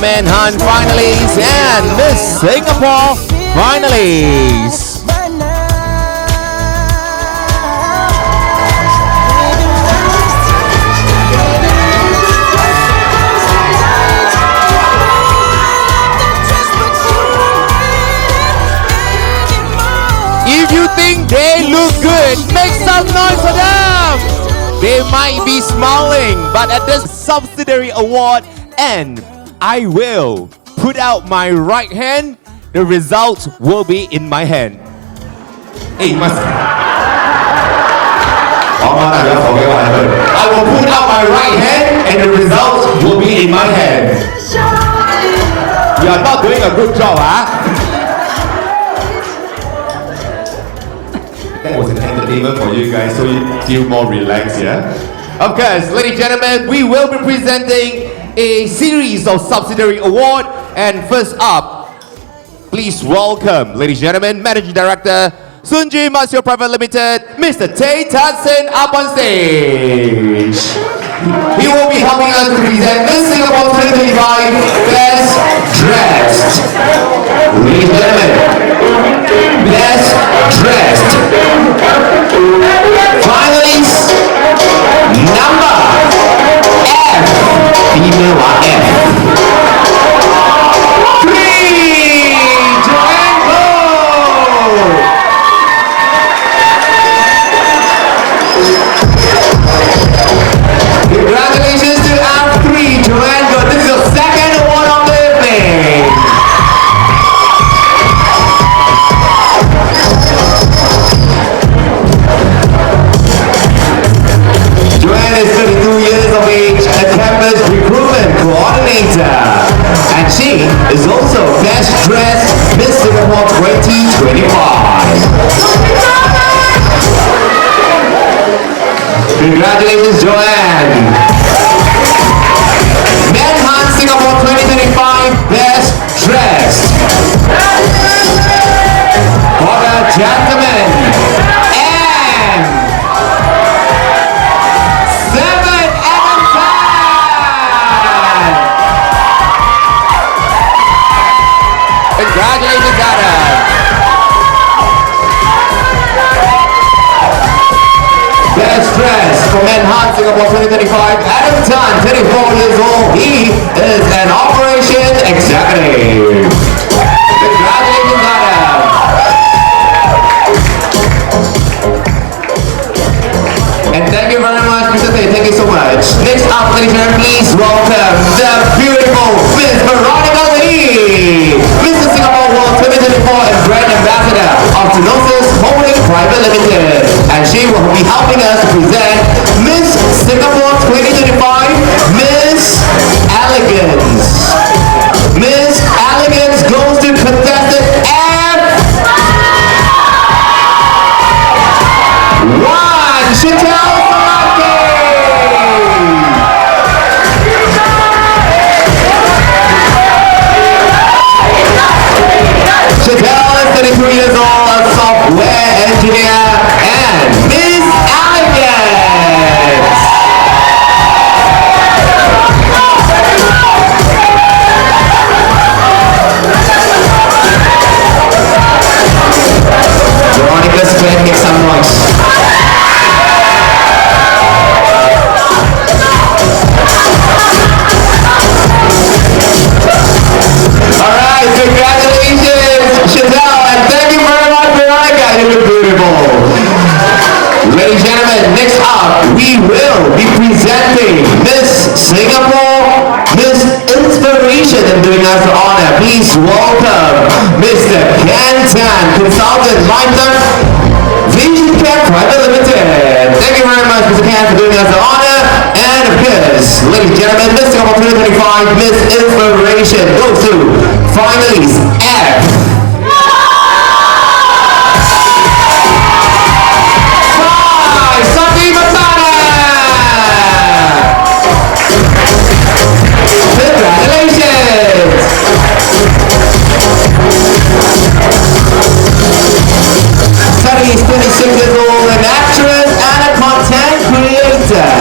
Manhunt finalists and Miss Singapore finalists. If you think they look good, make some noise for them! They might be smiling, but at this subsidiary award and I will put out my right hand, the results will be in my hand. Hey, you must... I will put out my right hand and the results will be in my hand. You are not doing a good job, huh? That was an entertainment for you guys, so you feel more relaxed, yeah? Of course, ladies and gentlemen, we will be presenting a series of subsidiary award. And first up, please welcome, ladies and gentlemen, Managing Director, Sunji Masio Private Limited, Mr. Tay Tansen up on stage. He will be helping us to present Miss Singapore 2025 Best Dressed. Ladies and gentlemen, Best Dressed. Finalists, number F, female F. 3, Joanne Go! Congratulations to F3, Joanne Go. This is your second award of the evening. Joanne is 32 years of age, a campus recruitment coordinator. And she is also Best Dressed Miss Singapore 2025. Congratulations, Joanne. Manhunt Singapore 2025 Best Dressed. For the gentlemen. And 7 Adam Tan. Congratulations, Adam. Best Dressed for Manhunt Singapore 2025, Adam Tan, 34 years old. He is an operation executive. Congratulations, Adam. And thank you very much, Mr. Tay. Thank you so much. Next up, ladies and gentlemen, please welcome the beautiful Miss Veronica Lee, Mr. Singapore World 2024 and Brand Ambassador of Tenosis Holding Private Limited. And she will be helping us to present Miss Singapore 2025, Miss Elegance. Miss Elegance goes to contestant F1, Chantel Salaki. Chantel is 32 years old, a software engineer, and Miss Elegance. Veronica's friend, make some noise. Alright, congratulations, Chantel, and thank you very much, Veronica. You look beautiful. Ladies and gentlemen, next up, we will be presenting Miss Singapore, Miss Inspiration, and doing us the honor. Please welcome Mr. Ken Tan, Consultant, Lifetime Vision Care Private Limited. Thank you very much, Mr. Ken, for doing us the honor. And of course, ladies and gentlemen, Miss Singapore 2025, Miss Inspiration goes to finalists F. Congratulations! Sunny is 26 years old, an actress and a content creator.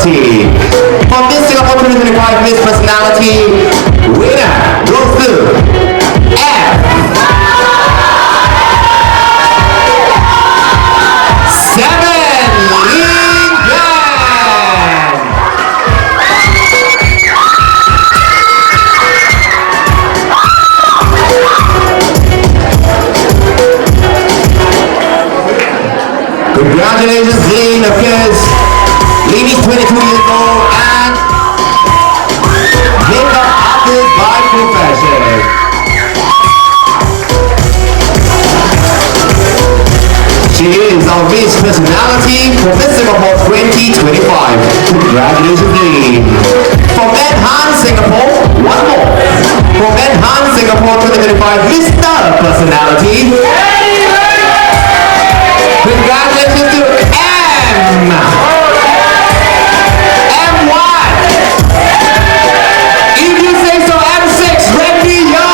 Personality. For Miss Singapore 2025 Miss Personality, winner goes to F. 7 Congratulations, Lean, of course. Lean is 22 years old and makeup artist by profession. She is our Miss Personality for Miss Singapore 2025. Congratulations, Lean. For Manhunt Singapore, one more. For Manhunt Singapore 2025 Mr. Personality. Congratulations to M! M1! If you say so, M6, Randy Yo!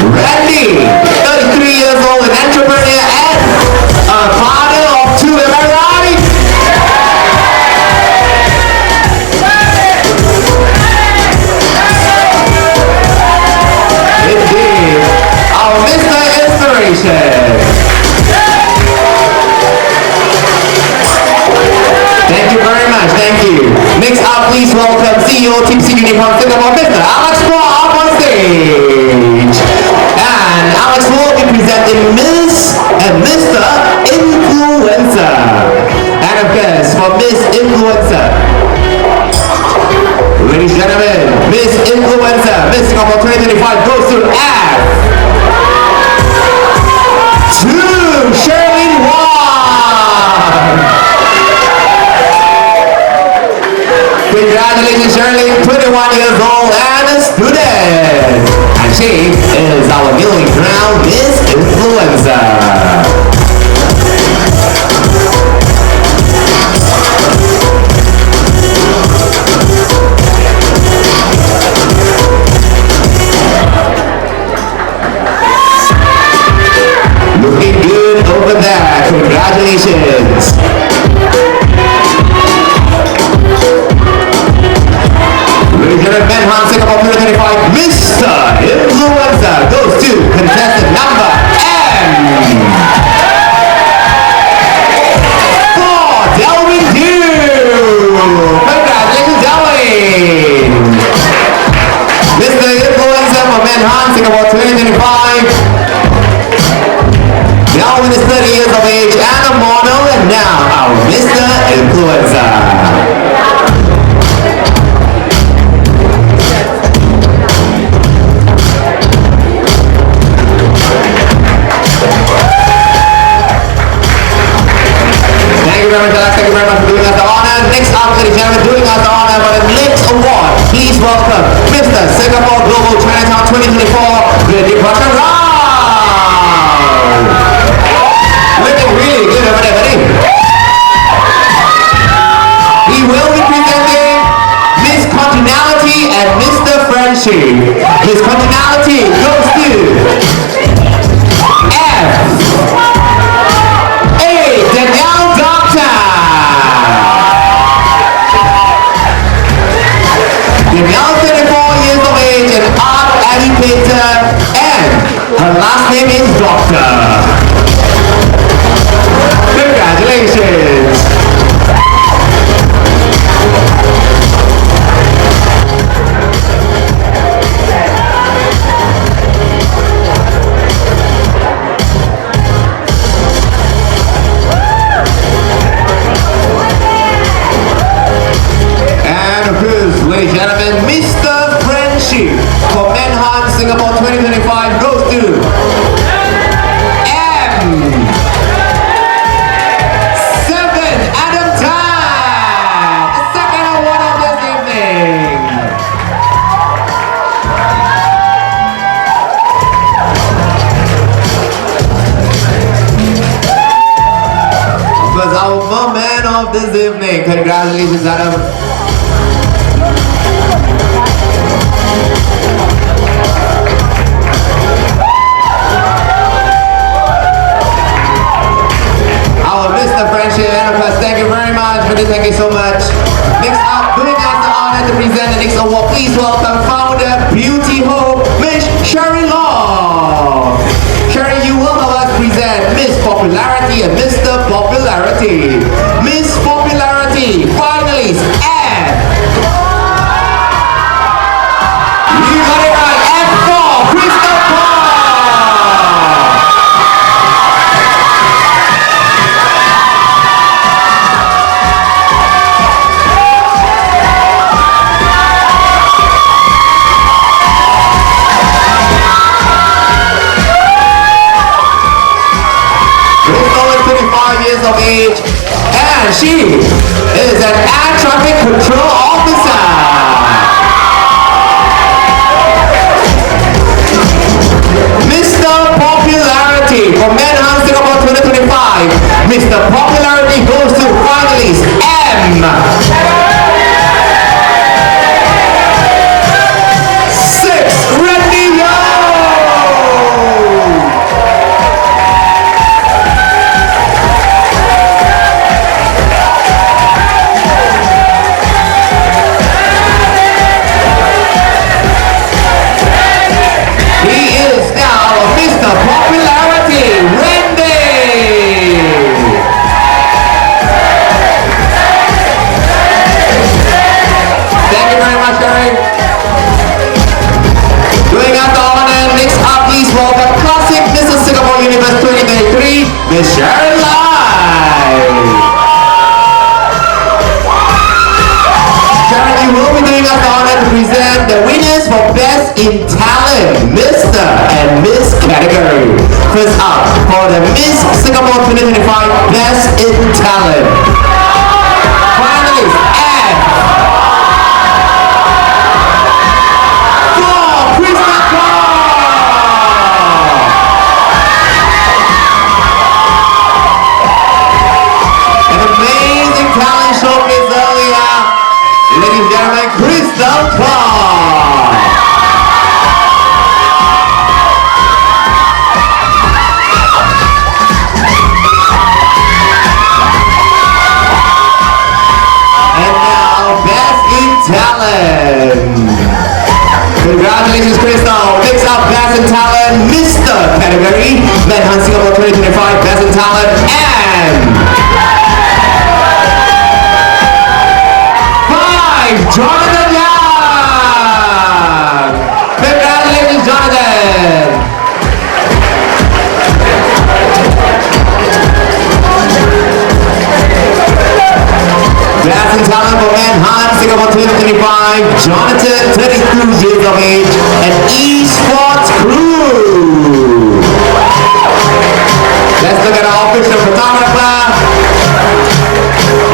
Randy, 33 years old, an entrepreneur and a father of 2, am I right? Thank you very much, thank you. Next up, please welcome CEO Team C Unicorn Singapore, Mr. Alex Moore up on stage. And Alex will be presenting Miss and Mr. Influencer. And of course, for Miss Influencer, ladies and gentlemen, Miss Influencer, Miss Singapore 2025 goes to F. 2, Shirley Wong. Congratulations, Shirley, 21 years old and a student. And she is our newly crowned Miss Influencer. Looking good over there. Congratulations. Ladies and gentlemen, Manhunt Singapore 2025 Mr. Influencer goes to contestant number M. For Delwin Dew. Congratulations, Delwin. Mr. Influencer for Manhunt Singapore 2025. Delwin is 30 years of age and a model, and now our Mr. Influencer. Thank you very much for doing us the honor. Next up, ladies and gentlemen, doing us the honor for the next award, please welcome Mr. Singapore Global Chinatown 2024, Grady Rao. Looking really good over there, buddy. He will be presenting Miss Continuality and Mr. Friendship. Miss Continuality goes to F. Danielle Doctor. Danielle, 34 years of age, an art educator, and her last name is Doctor. Congratulations. Ladies and gentlemen, Mr. Friendship for Manhunt Singapore 2025 goes to M. 7 Adam Tan, the second award of this evening. Of course, our man of this evening. Congratulations, Adam. Thank you so much. Next up, doing us the honor to present the next award. Please welcome founder, Beauty Hope, Miss Sherry Law. Sherry, you will help us present Miss Popularity and Mr. Popularity. Miss Popularity, finalists, and you got it right, and for Christopher. Years of age, and she is an air traffic control officer. Mr. Popularity for Manhunt Singapore 2025. Mr. Popularity goes to finalist M. 6 Randy Yo. Miss Sherry Live. Sharon, you will be doing us the honor to present the winners for Best in Talent, Mr. and Miss category. First up, for the Miss Singapore 2025 Best in Talent. Finalists, and for Christopher. Talent showcase earlier, ladies and gentlemen, Christopher. And now, Best in Talent. Congratulations, Crystal. Next up, Best in Talent, Mr. category, Manhunt Singapore 2025 Best in Talent, and Jonathan Young! Congratulations, Jonathan! Best in Talent for Manhunt Singapore 2025, Jonathan, 32 years of age, and esports crew. Let's look at our official photographer.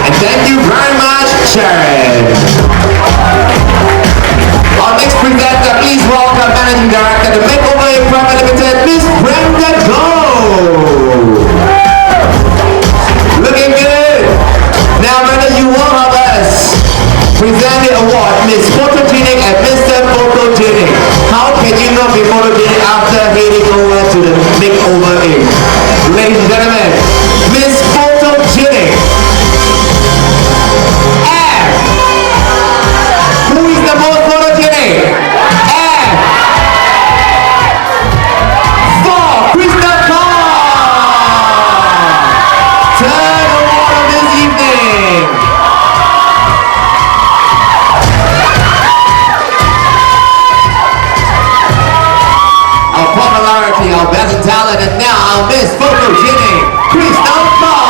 And thank you very much, Sharon. Our next presenter, please welcome Managing Director, the Makeover Private Limited, Miss Brenda Go. Looking good. Now, Brenda, you will have us present the award, Miss Photogenic and Mr. Photogenic. How can you not be photogenic after heading over to the Makeover Inc? Ladies and gentlemen, Miss Photogenic. Our Best in Talent, and now our Miss Photogenic, Christopher.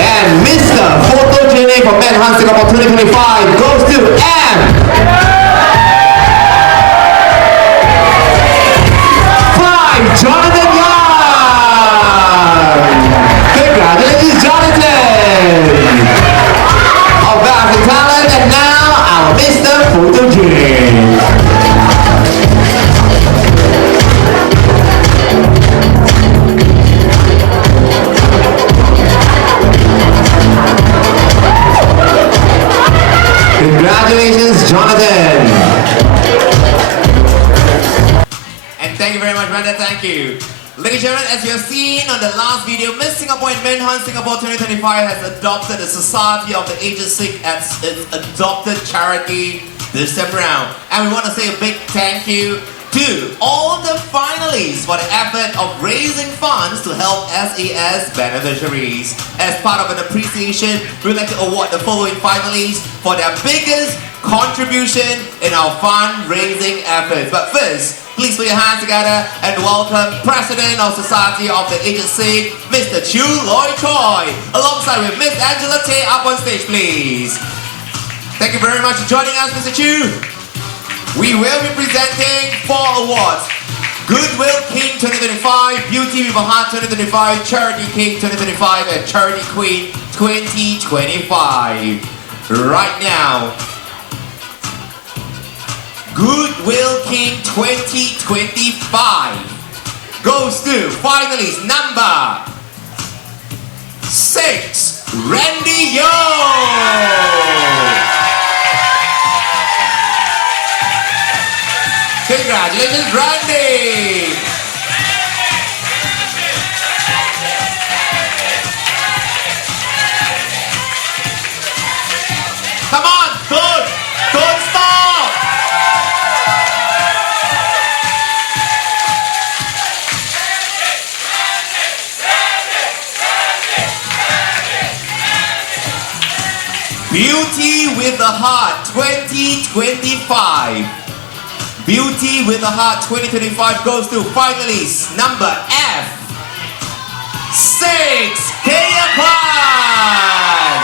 And Mr. Photogenic for Manhunt Singapore 2025 goes to M. 5, Jonathan Young. Congratulations, Jonathan. Talent, and now our Miss Thank you very much, Brenda. Thank you. Ladies and gentlemen, as you have seen on the last video, Miss Singapore and Manhunt Singapore 2025 has adopted the Society of the Aged Sick as its adopted charity this time around. And we want to say a big thank you to all the finalists for the effort of raising funds to help SAS beneficiaries. As part of an appreciation, we would like to award the following finalists for their biggest contribution in our fundraising efforts. But first, please put your hands together and welcome President of Society of the Aged Sick, Mr. Chu Loy Choi, alongside with Miss Angela Tay up on stage, please. Thank you very much for joining us, Mr. Chu. We will be presenting 4 awards: Goodwill King 2025, Beauty with a Heart 2025, Charity King 2025, and Charity Queen 2025. Right now, Goodwill King 2025 goes to finalist number 6, Randy Yo. Congratulations, Randy! Come on, don't stop! Beauty with a Heart 2025. Beauty with a Heart 2025 goes to finalist number F6, Kaya Kwan.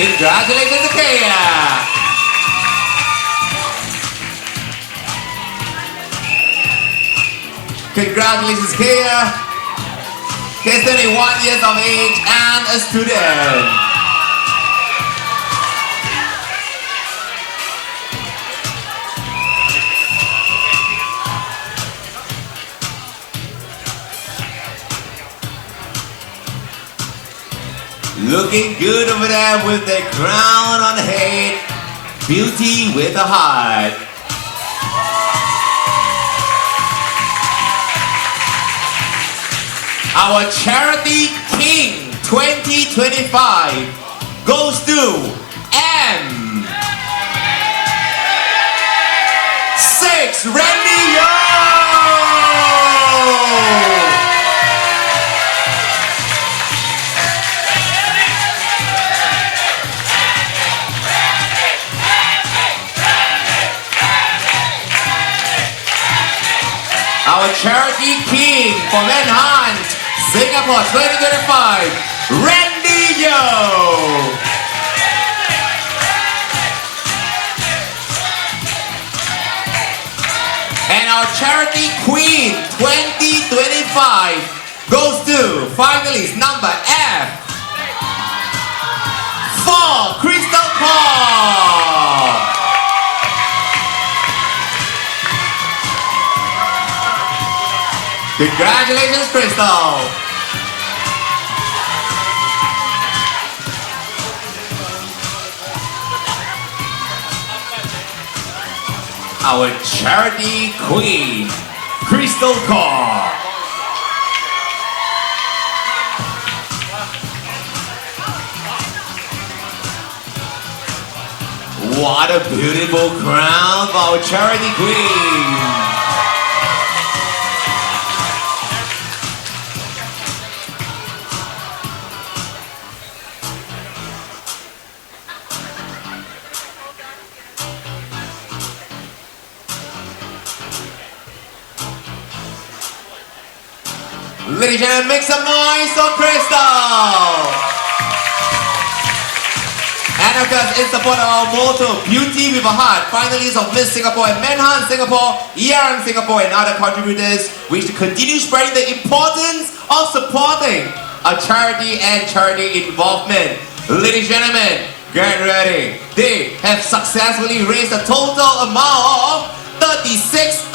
Congratulations to Kaya. Congratulations, Kaya. Kaya's 21 years of age and a student. Looking good over there with the crown on the head. Beauty with a Heart. Our Charity King 2025 goes to M6, Randy Yo. Our Charity King for Manhunt Singapore 2025, Randy Yo. And our Charity Queen 2025 goes to finalist number F4, Crystal Paul. Congratulations, Crystal! Our Charity Queen, Crystal Car. What a beautiful crown for our Charity Queen. Ladies and gentlemen, make some noise for Crystal! And of course, in support of our motto, Beauty with a Heart, finalists of Miss Singapore and Manhunt Singapore, ERM Singapore, and other contributors wish to continue spreading the importance of supporting a charity and charity involvement. Ladies and gentlemen, get ready. They have successfully raised a total amount of $36,089.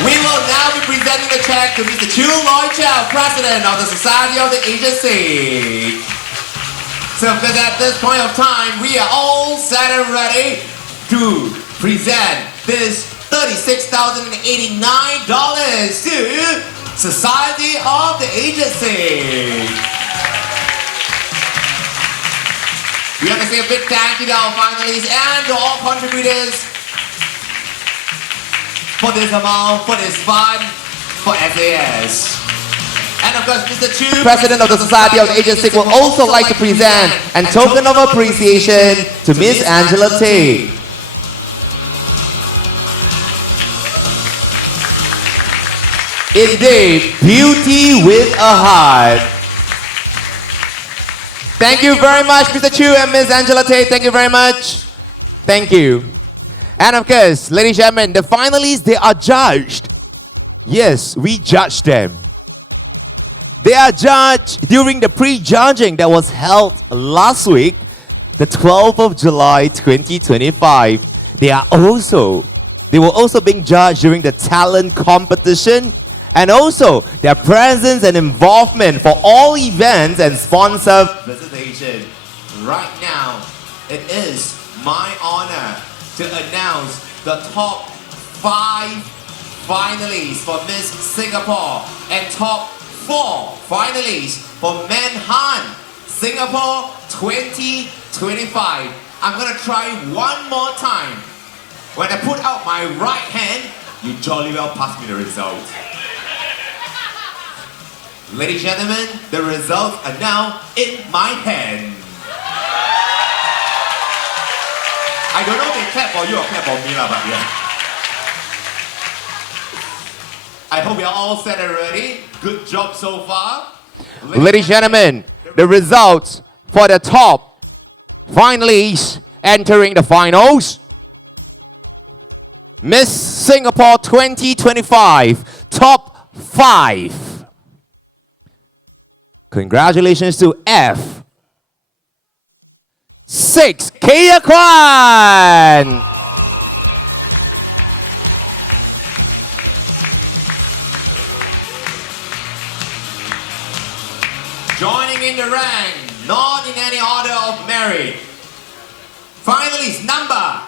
We will now be presenting the check to Mr. Chu Loy Choi, President of the Society of the Aged Sick. So because at this point of time, we are all set and ready to present this $36,089 to Society of the Agency. We want to say a big thank you to our finalists and to all contributors for this amount, for this fund, for SAS. And of course, Mr. Chu, President of the Society of the Agency, will also like to present a token of appreciation to Miss Angela Tate. Indeed, beauty with a heart. Thank you very much, Mr. Chu and Miss Angela Tate. Thank you very much. Thank you. And of course, ladies and gentlemen, the finalists, they are judged. Yes, we judged them. They are judged during the pre-judging that was held last week, the 12th of July 2025. They were also being judged during the talent competition and also their presence and involvement for all events and sponsor visitation. Right now, it is my honor to announce the top 5 finalists for Miss Singapore and top 4 finalists for Manhunt Singapore 2025. I'm gonna try one more time. When I put out my right hand, you jolly well pass me the result. Ladies and gentlemen, the results are now in my hand. I don't know if they clap for you or clap for me, but yeah. I hope you're all set and ready. Good job so far. Ladies and gentlemen, the results for the top finalists entering the finals. Miss Singapore 2025, top 5. Congratulations to F. 6, Kia Kwan. Joining in the rank, not in any order of merit. Finalist number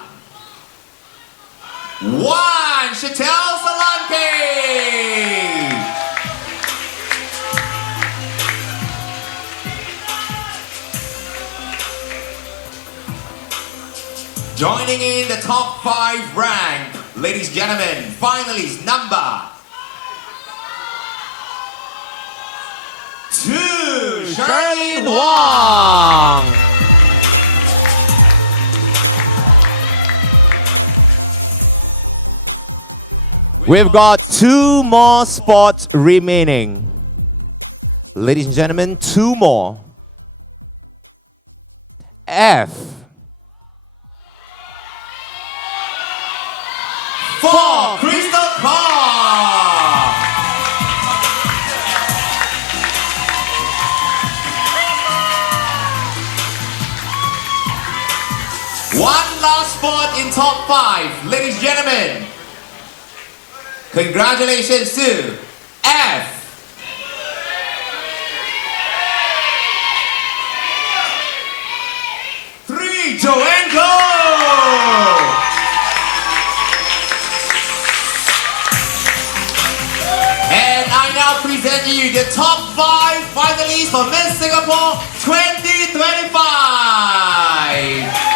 1, Chantel Solanke. Joining in the top 5 rank, ladies and gentlemen, finalist number 2, Charlene Wong. We've got 2 more spots remaining. Ladies and gentlemen, 2 more. F. 4, Crystal Carr. One last spot in top 5. Ladies and gentlemen, congratulations to F. 3, Joanne Go. And I now present you the top 5 finalists for Miss Singapore 2025.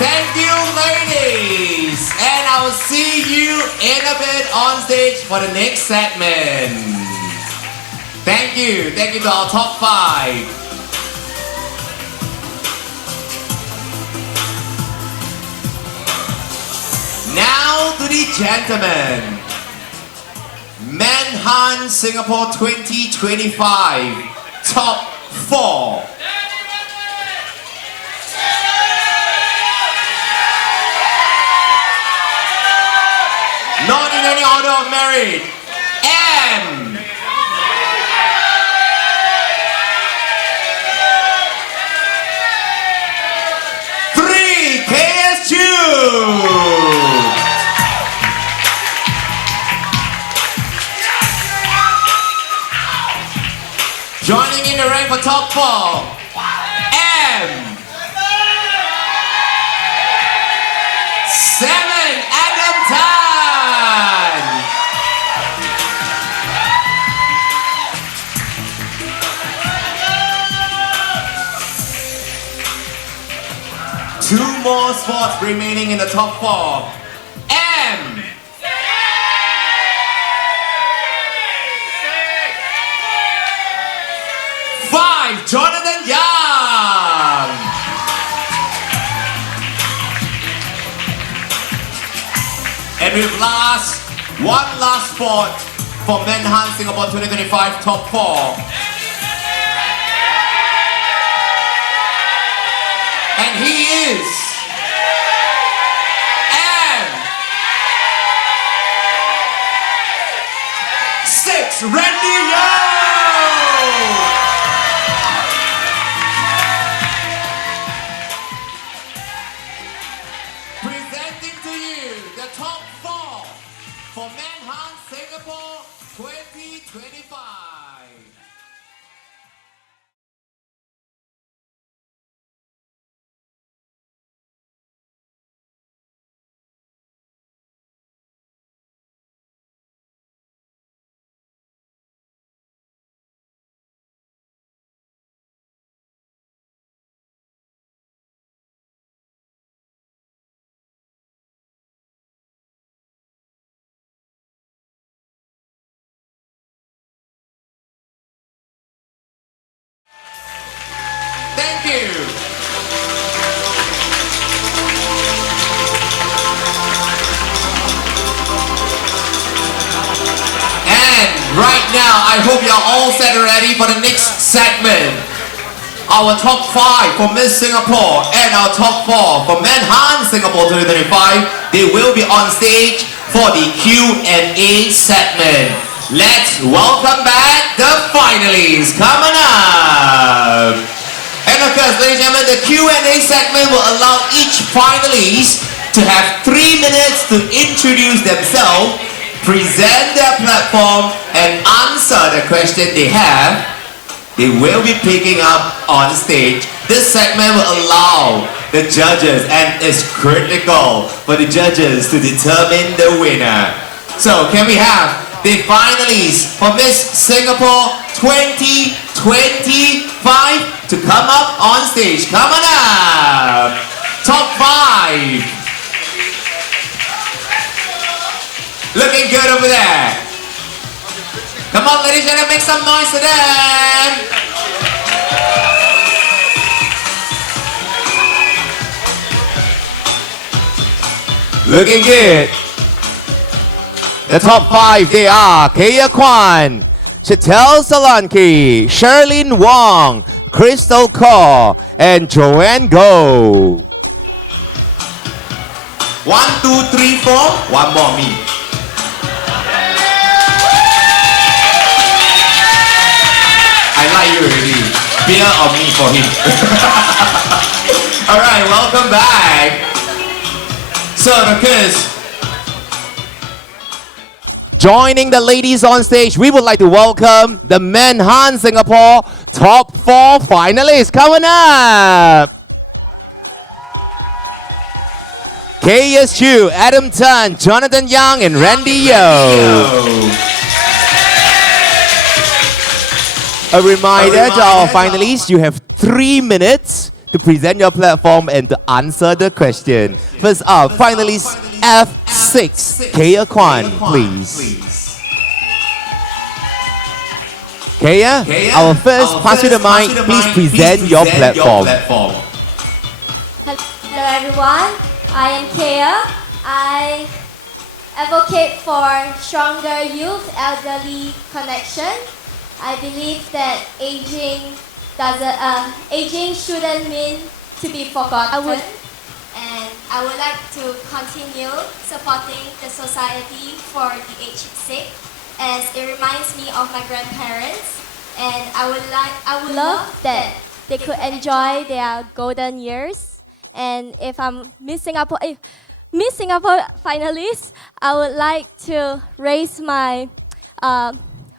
Thank you, ladies. And I will see you in a bit on stage for the next segment. Thank you. Thank you to our top 5. Now to the gentlemen. Manhunt Singapore 2025, top 4. Not in any order of merit. M. 3, KSU. Joining in the rank for top 4, 2 more spots remaining in the top 4. M. 5, Jonathan Young. And we've one last spot for Manhunt Singapore 2025 top 4. And he is M6 Randy Young. Presenting to you the top 4 for Manhunt Singapore 2025. Thank you. And right now, I hope you're all set and ready for the next segment. Our top 5 for Miss Singapore and our top 4 for Manhunt Singapore 2025. They will be on stage for the Q&A segment. Let's welcome back the finalists coming up. And of course, ladies and gentlemen, the Q&A segment will allow each finalist to have 3 minutes to introduce themselves, present their platform, and answer the question they have. They will be picking up on stage. This segment will allow the judges, and it's critical for the judges to determine the winner. So can we have the finalists for Miss Singapore 2025 to come up on stage? Come on up! Top 5. Looking good over there. Come on, ladies and gentlemen, make some noise for them. Looking good. The top 5, they are Kaya Kwan, Chatel Solanki, Sherlyn Wong, Crystal Kaur, and Joanne Go. 1, 2, 3, 4. One more me. I like you already. Beer or me for him. Alright, welcome back. So, because joining the ladies on stage, we would like to welcome the Manhunt Singapore top 4 finalists. Coming up! K.S. Chu, Adam Tan, Jonathan Young, and Randy Yo. A reminder to our finalists, you have 3 minutes to present your platform and to answer the question. First up, finalist F6, Kaya Kwan, please. Kaya, our first pass you the mic, please present your platform. Hello everyone, I am Kaya. I advocate for stronger youth-elderly connection. I believe that aging shouldn't mean to be forgotten. And I would like to continue supporting the society for the aged sick, as it reminds me of my grandparents. And I would love that they could enjoy their golden years. And if I'm Miss Singapore finalist, I would like to raise my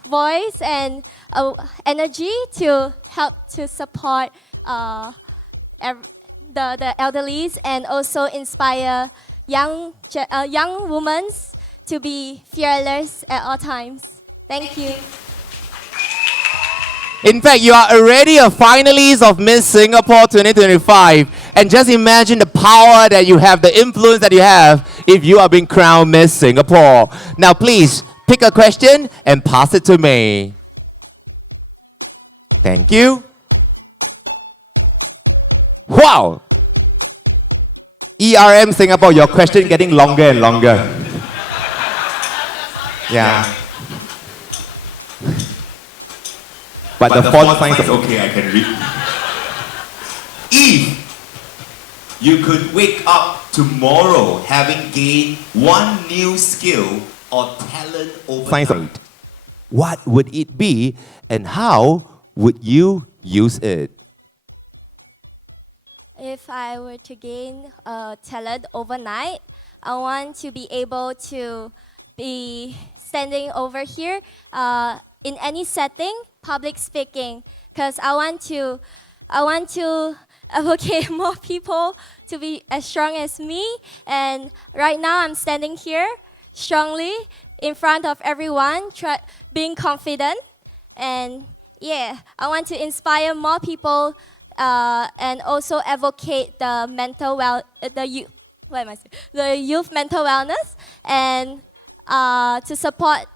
voice and energy to help to support the elderlies, and also inspire young women to be fearless at all times. Thank you. In fact, you are already a finalist of Miss Singapore 2025. And just imagine the power that you have, the influence that you have if you are being crowned Miss Singapore. Now, please pick a question and pass it to me. Thank you. Wow! ERM Singapore, your question getting longer and longer. Yeah. But the font size is okay, I can read. If you could wake up tomorrow having gained one new skill or talent overnight, what would it be and how would you use it? If I were to gain talent overnight, I want to be able to be standing over here in any setting, public speaking, because I want to advocate more people to be as strong as me. And right now, I'm standing here strongly in front of everyone, being confident. And yeah, I want to inspire more people and also advocate the the youth mental wellness, and to support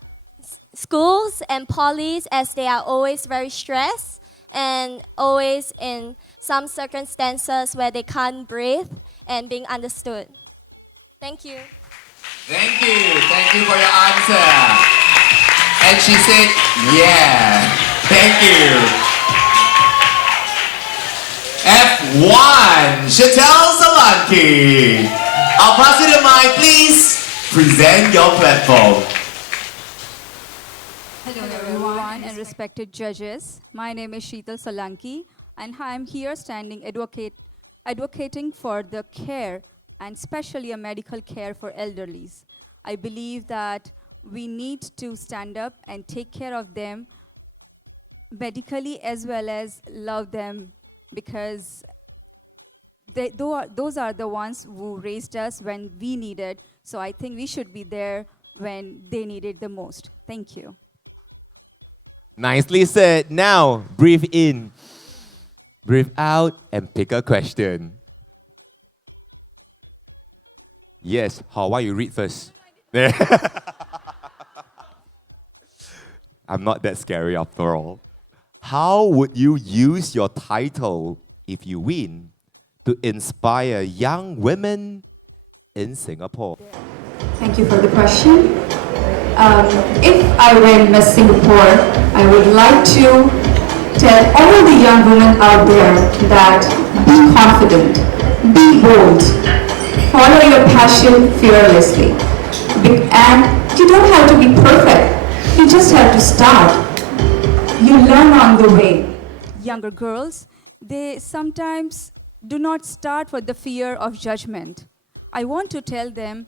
schools and polys as they are always very stressed and always in some circumstances where they can't breathe and being understood. Thank you. Thank you. Thank you for your answer. And she said, yeah. Thank you. F1, Chantel Solanki. I'll pass you the mic, please. Present your platform. Hello everyone and respected judges. My name is Sheetal Solanki and I am here advocating for the care and especially a medical care for elderlies. I believe that we need to stand up and take care of them medically as well as love them, because those are the ones who raised us when we needed. So I think we should be there when they need it the most. Thank you. Nicely said. Now, breathe in, breathe out, and pick a question. Yes, why you read first? I'm not that scary after all. How would you use your title, if you win, to inspire young women in Singapore? Thank you for the question. If I win Miss Singapore, I would like to tell all the young women out there that be confident, be bold, follow your passion fearlessly. And you don't have to be perfect, you just have to start. You learn on the way. Younger girls, they sometimes do not start for the fear of judgment. I want to tell them,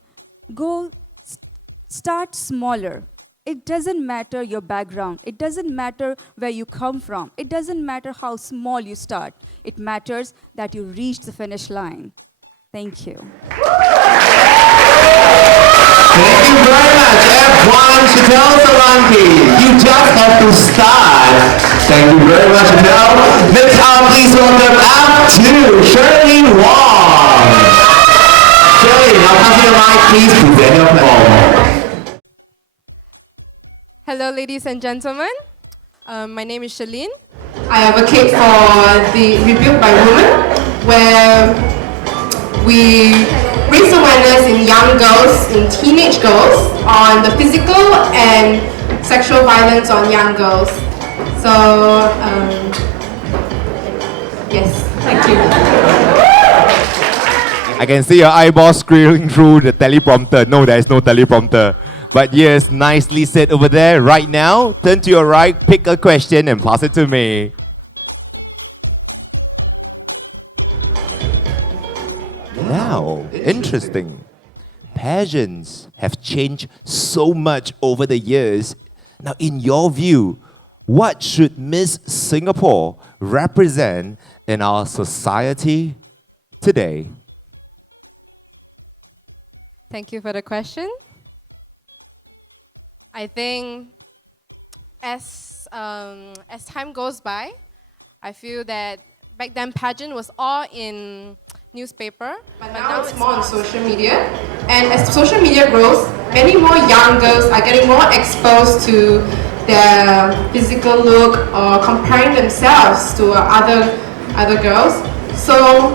start smaller. It doesn't matter your background. It doesn't matter where you come from. It doesn't matter how small you start. It matters that you reach the finish line. Thank you. Thank you very much, F1 Chantel Solanki. You just have to start. Thank you very much, Chantel. Next up, please welcome F2, Shirley Wong. Shirley, now pass you the mic, please present your platform. Hello, ladies and gentlemen. My name is Shalene. I advocate for the Rebuild by Women, where we raise awareness in young girls, in teenage girls, on the physical and sexual violence on young girls. So, yes, thank you. I can see your eyeballs scrolling through the teleprompter. No, there is no teleprompter. But yes, nicely said over there. Right now, turn to your right, pick a question and pass it to me. Now, interesting. Pageants have changed so much over the years. Now, in your view, what should Miss Singapore represent in our society today? Thank you for the question. I think as time goes by, I feel that back then pageant was all in newspaper, But now it's more on social media. And as social media grows, many more young girls are getting more exposed to their physical look or comparing themselves to other girls. So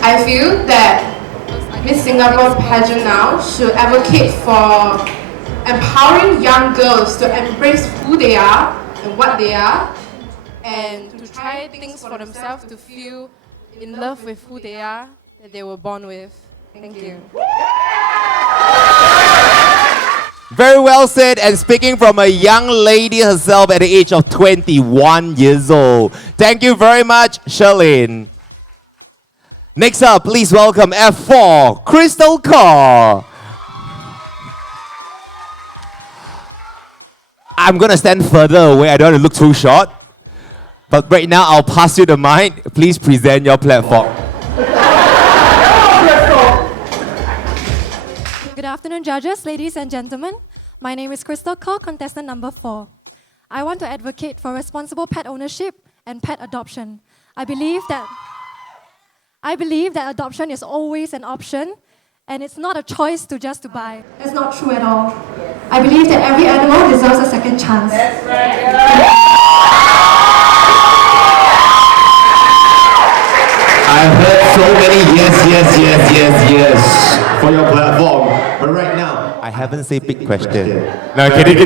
I feel that Miss Singapore pageant now should advocate for empowering young girls to embrace who they are and what they are, and to try things for themselves to feel in love with who they are that they were born with. Thank you. Very well said, and speaking from a young lady herself at the age of 21 years old. Thank you very much, Charlene. Next up, please welcome F4, Crystal Kaur. I'm gonna stand further away, I don't want to look too short. But right now, I'll pass you the mic. Please present your platform. Good afternoon, judges, ladies and gentlemen. My name is Crystal Kaur, contestant number 4. I want to advocate for responsible pet ownership and pet adoption. I believe that adoption is always an option, and it's not a choice to just to buy. That's not true at all. I believe that every animal deserves a second chance. I've heard so many yes for your platform. But right now, I haven't said big question. No, kidding.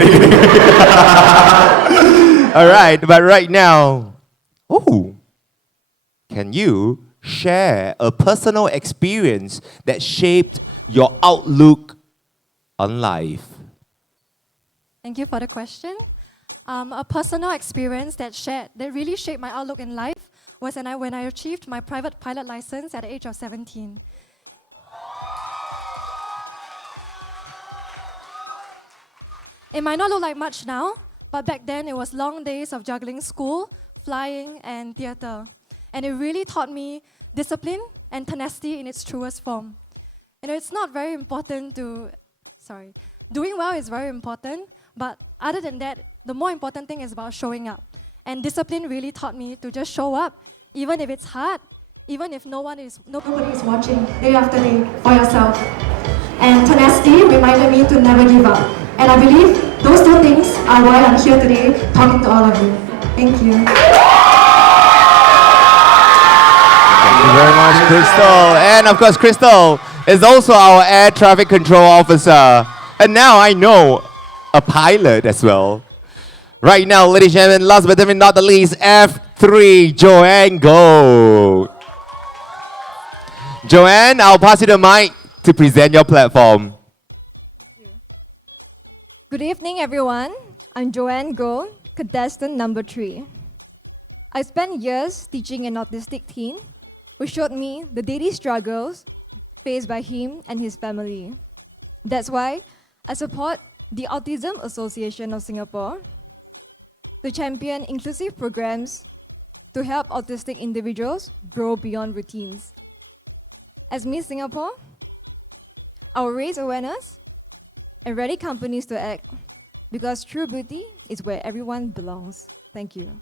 All right, but right now, can you share a personal experience that shaped your outlook on life? Thank you for the question. A personal experience that really shaped my outlook in life was when I achieved my private pilot license at the age of 17. It might not look like much now, but back then it was long days of juggling school, flying, and theatre. And it really taught me discipline and tenacity in its truest form. It's not very important doing well is very important, but other than that, the more important thing is about showing up. And discipline really taught me to just show up, even if it's hard, even if nobody is watching day after day for yourself. And tenacity reminded me to never give up. And I believe those two things are why I'm here today talking to all of you. Thank you. Thank you very much, Crystal. And of course, Crystal is also our air traffic control officer. And now I know a pilot as well. Right now, ladies and gentlemen, last but definitely not the least, F3, Joanne Gold. Joanne, I'll pass you the mic to present your platform. Good evening, everyone. I'm Joanne Goh, contestant number 3. I spent years teaching an autistic teen who showed me the daily struggles faced by him and his family. That's why I support the Autism Association of Singapore to champion inclusive programs to help autistic individuals grow beyond routines. As Miss Singapore, I will raise awareness and ready companies to act, because true beauty is where everyone belongs. Thank you.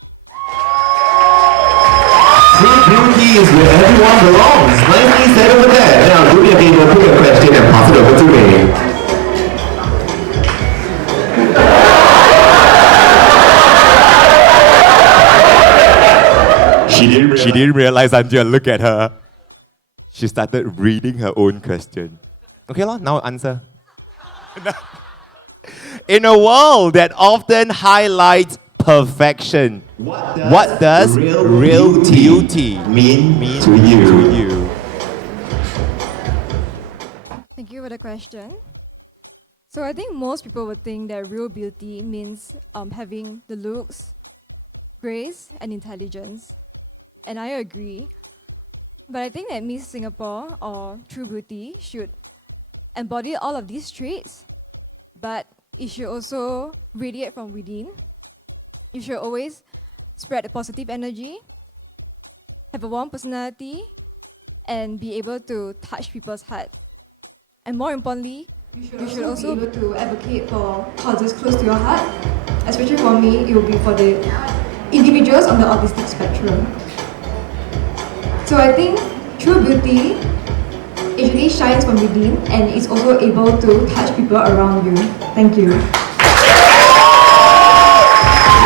True beauty is where everyone belongs. Nicely said over there. Now, do me a favor, put your question and pass it over to me. She didn't realize until I look at her. She started reading her own question. Okay, now answer. In a world that often highlights perfection, what does real beauty mean to you? Thank you for the question. So I think most people would think that real beauty means having the looks, grace, and intelligence. And I agree. But I think that Miss Singapore or True Beauty should embody all of these traits, but it should also radiate from within. You should always spread a positive energy, have a warm personality, and be able to touch people's heart. And more importantly, You should also be able to advocate for causes close to your heart. Especially for me, it will be for the individuals on the autistic spectrum. So I think true beauty actually shines from within and is also able to touch people around you. Thank you.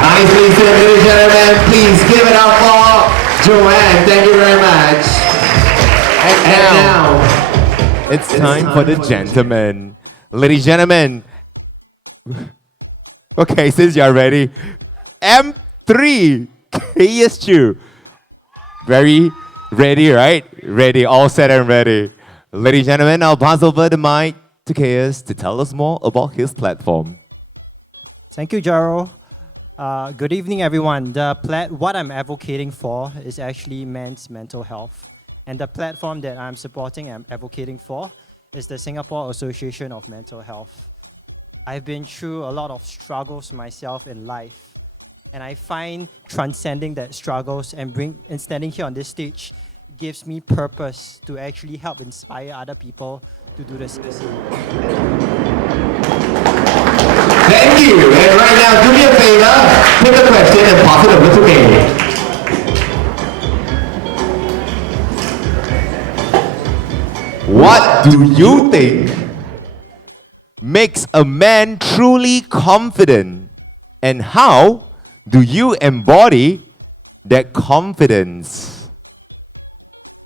Nicely said, ladies and gentlemen. Please give it up for Joanne. Thank you very much. And now, it's time for the gentleman. Ladies and gentlemen. Okay, since you're ready. M3, KSU. Very ready, right? Ready, all set and ready. Ladies and gentlemen, I'll pass over the mic to KS to tell us more about his platform. Thank you, Jaro. Good evening, everyone. What I'm advocating for is actually men's mental health. And the platform that I'm supporting and advocating for is the Singapore Association of Mental Health. I've been through a lot of struggles myself in life. And I find transcending that struggles and standing here on this stage gives me purpose to actually help inspire other people to do the same. thank you. And right now, do me a favor, pick a question and pass it over to me. What do you think makes a man truly confident? And how do you embody that confidence?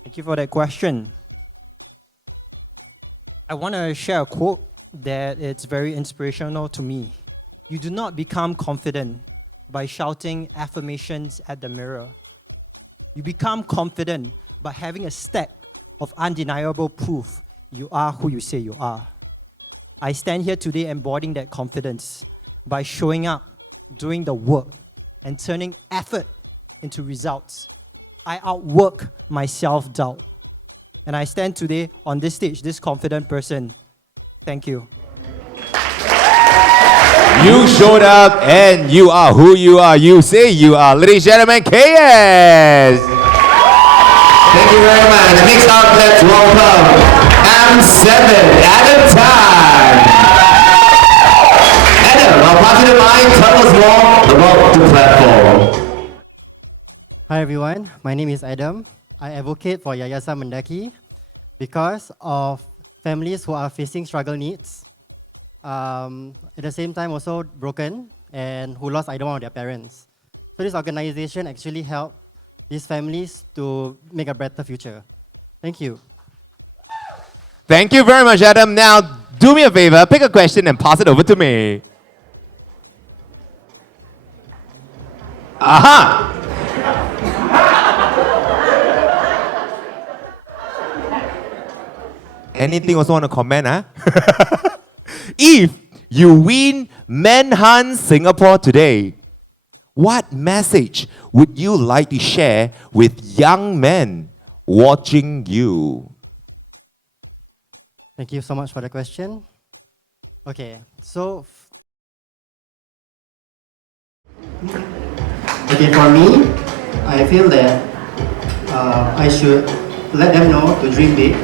Thank you for that question. I want to share a quote that it's very inspirational to me. You do not become confident by shouting affirmations at the mirror. You become confident by having a stack of undeniable proof you are who you say you are. I stand here today embodying that confidence by showing up, doing the work, and turning effort into results. I outwork my self-doubt. And I stand today on this stage, this confident person. Thank you. You showed up and you are who you are. You say you are. Ladies and gentlemen, KS. Thank you very much. Next up, let's welcome M7 at a time. Adam, I'll pass you the mic. Tell us more about the platform. Hi everyone, my name is Adam. I advocate for Yayasan Mendaki because of families who are facing struggle needs, at the same time also broken and who lost either one of their parents. So this organization actually helps these families to make a better future. Thank you. Thank you very much, Adam. Now, do me a favor, pick a question and pass it over to me. Aha! Anything also want to comment, huh? If you win Manhunt Singapore today, what message would you like to share with young men watching you? Thank you so much for the question. Okay, so for me, I feel that I should let them know to dream big.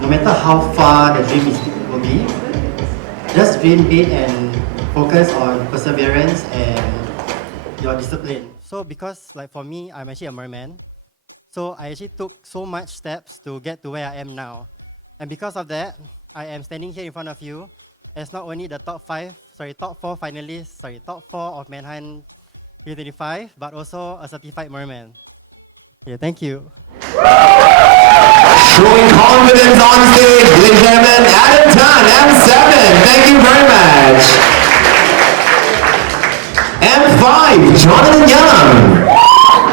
No matter how far the dream will be, just dream big and focus on perseverance and your discipline. So because like for me, I'm actually a merman, so I actually took so much steps to get to where I am now. And because of that, I am standing here in front of you as not only the top four finalists, top four of Manhunt 2025, but also a certified merman. Yeah, thank you. Showing confidence on stage, ladies and gentlemen, Adam Tan, M7. Thank you very much. M5, Jonathan Young.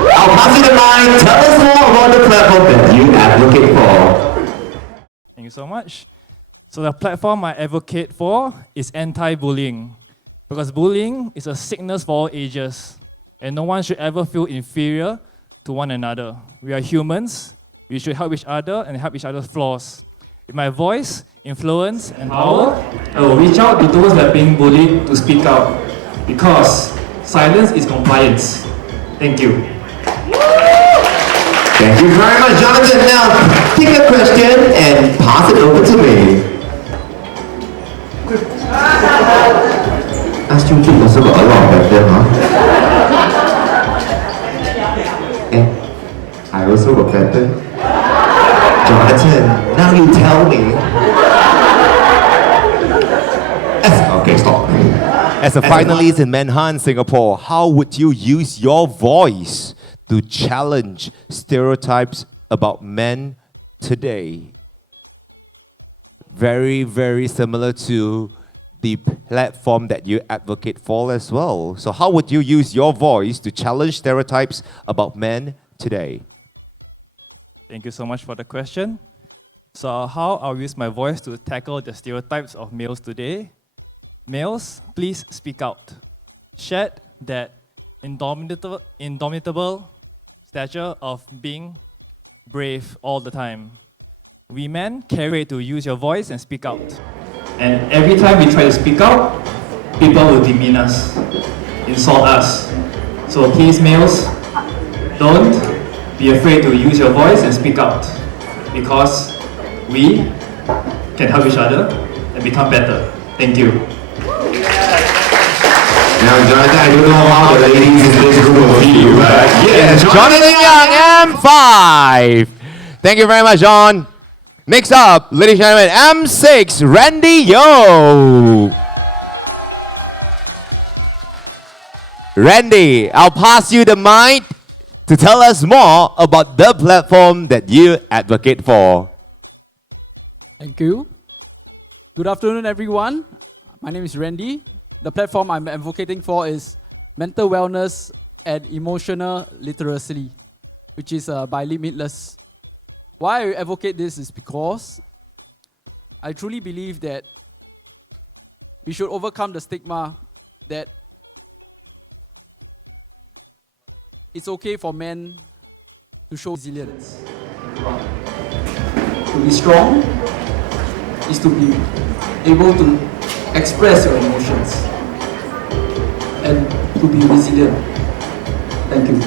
I'll pass you the mic. Tell us more about the platform that you advocate for. Thank you so much. So the platform I advocate for is anti-bullying, because bullying is a sickness for all ages, and no one should ever feel inferior to one another. We are humans. We should help each other and help each other's flaws. With my voice, influence, and power, I will reach out to those that are being bullied to speak out, because silence is compliance. Thank you. Thank you very much, Jonathan. Now, pick a question and pass it over to me. costume kit also got a lot of pattern, huh? And I also got pattern. Jonathan, now you tell me. Okay, stop. As a finalist in Manhunt Singapore, how would you use your voice to challenge stereotypes about men today? Very, very similar to the platform that you advocate for as well. So how would you use your voice to challenge stereotypes about men today? Thank you so much for the question. So how I'll use my voice to tackle the stereotypes of males today. Males, please speak out. Shed that indomitable stature of being brave all the time. We men carry to use your voice and speak out. And every time we try to speak out, people will demean us, insult us. So please, males, don't be afraid to use your voice and speak out, because we can help each other and become better. Thank you. Now, Jonathan, I don't know how the ladies in this room will feel, but yeah, Jonathan Young, M5. Thank you very much, John. Next up, ladies and gentlemen, M6, Randy Yo. Randy, I'll pass you the mic to tell us more about the platform that you advocate for. Thank you. Good afternoon, everyone. My name is Randy. The platform I'm advocating for is mental wellness and emotional literacy, which is by Limitless. Why I advocate this is because I truly believe that we should overcome the stigma that it's okay for men to show resilience. To be strong is to be able to express your emotions and to be resilient. Thank you.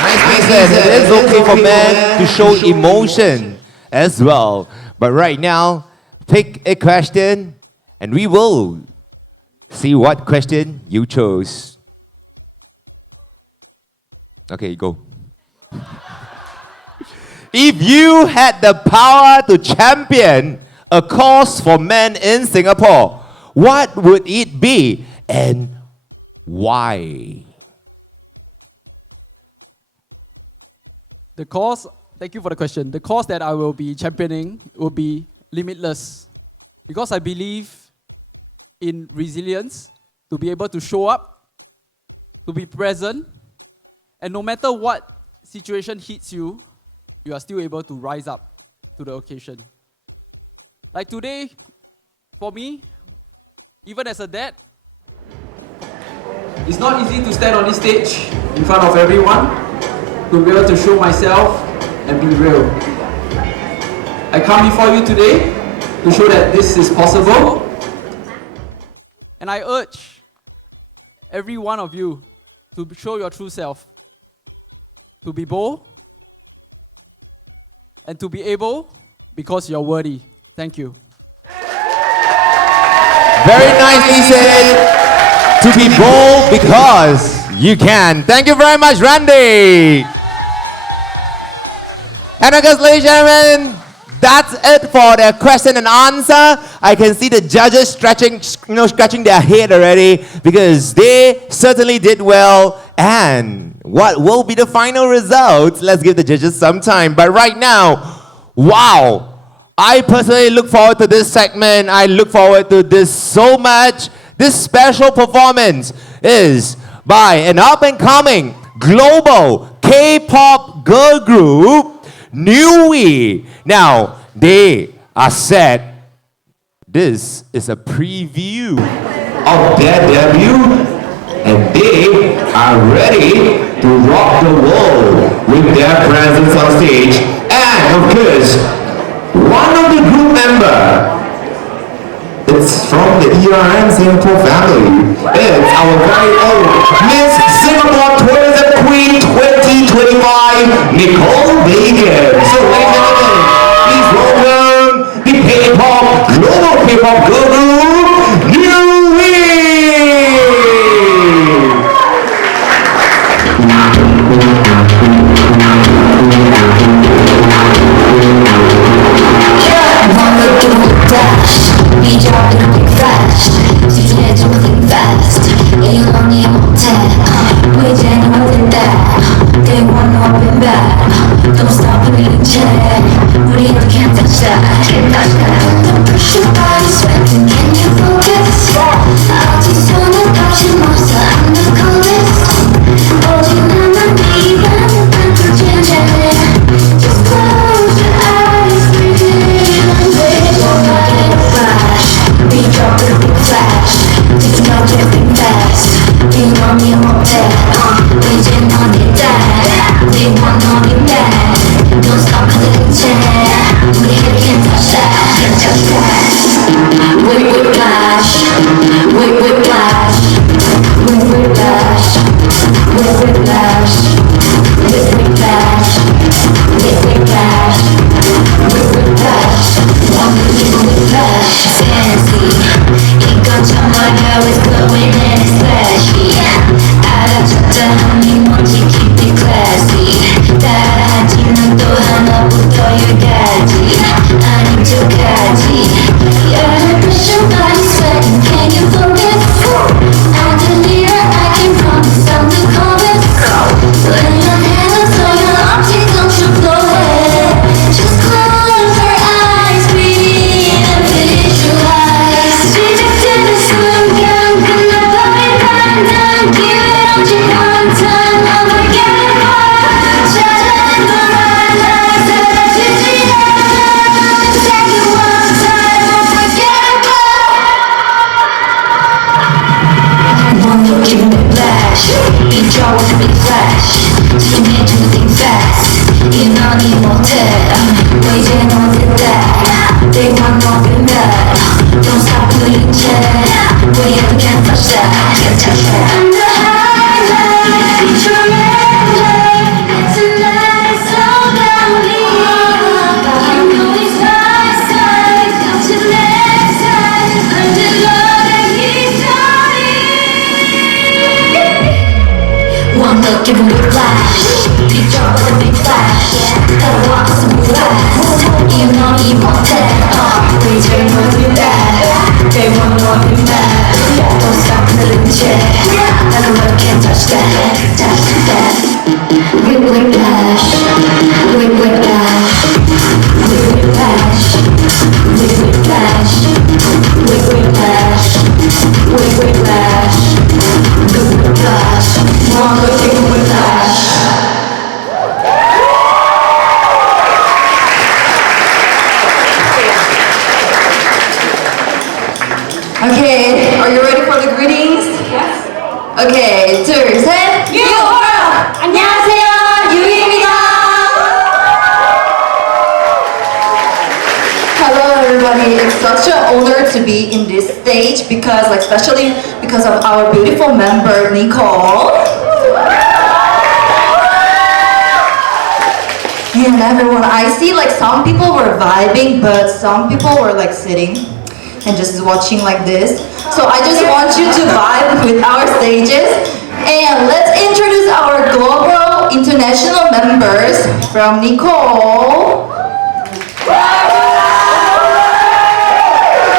Nice. It is okay for men to show emotion as well. But right now, pick a question and we will see what question you chose. Okay, go. If you had the power to champion a cause for men in Singapore, what would it be and why? The cause, thank you for the question. The cause that I will be championing will be Limitless. Because I believe in resilience, to be able to show up, to be present, and no matter what situation hits you, you are still able to rise up to the occasion. Like today, for me, even as a dad, it's not easy to stand on this stage in front of everyone, to be able to show myself and be real. I come before you today to show that this is possible. And I urge every one of you to show your true self, to be bold, and to be able because you're worthy. Thank you. Very nicely said. To be bold because you can. Thank you very much, Randy. And I guess, ladies and gentlemen, that's it for the question and answer. I can see the judges scratching their head already because they certainly did well. And what will be the final results? Let's give the judges some time. But right now, wow, I personally look forward to this segment. I look forward to this so much. This special performance is by an up-and-coming global K-pop girl group, Newey. Now, they are set. This is a preview of their debut, and they are ready to rock the world with their presence on stage. And of course, one of the group members, it's from the ERM Singapore family. It's our very own Miss Singapore Tourism Queen 2025, Nicole Bacon. So ladies and gentlemen, please welcome the K-pop, global K-pop girl group, Newey! Okay, are you ready for the greetings? Yes. Okay, 둘, 셋. New World! 안녕하세요, 유희입니다. Hello everybody, it's such an honor to be in this stage because especially because of our beautiful member, Nicole. And everyone, I see some people were vibing, but some people were sitting and just watching like this. So I just want you to vibe with our stages. And let's introduce our global international members from Nicole.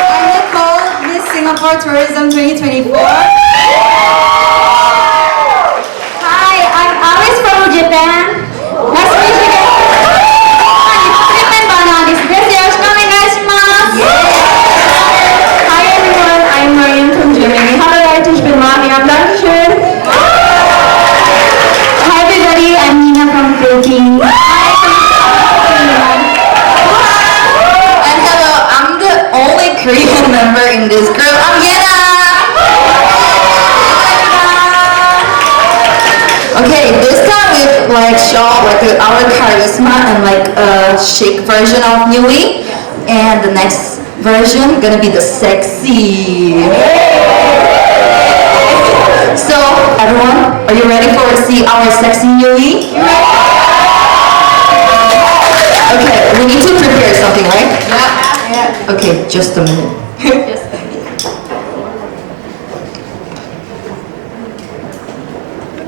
I'm Nicole, Miss Singapore Tourism 2024. Hi, I'm Alice from Japan. Nice to meet you guys. Hi everyone, I'm Mariam from Germany. Hallo Leute, ich bin Mariam. Dankeschön. Hi everybody, I'm Nina from Philippines. And hello, I'm the only Korean member in this group. I'm Yena. Okay, this time we've show our charisma and a chic version of Nui, and the next version gonna be the sexy. So everyone, are you ready to see our sexy Nui? Okay, we need to prepare something, right? Yeah. Okay, just a minute.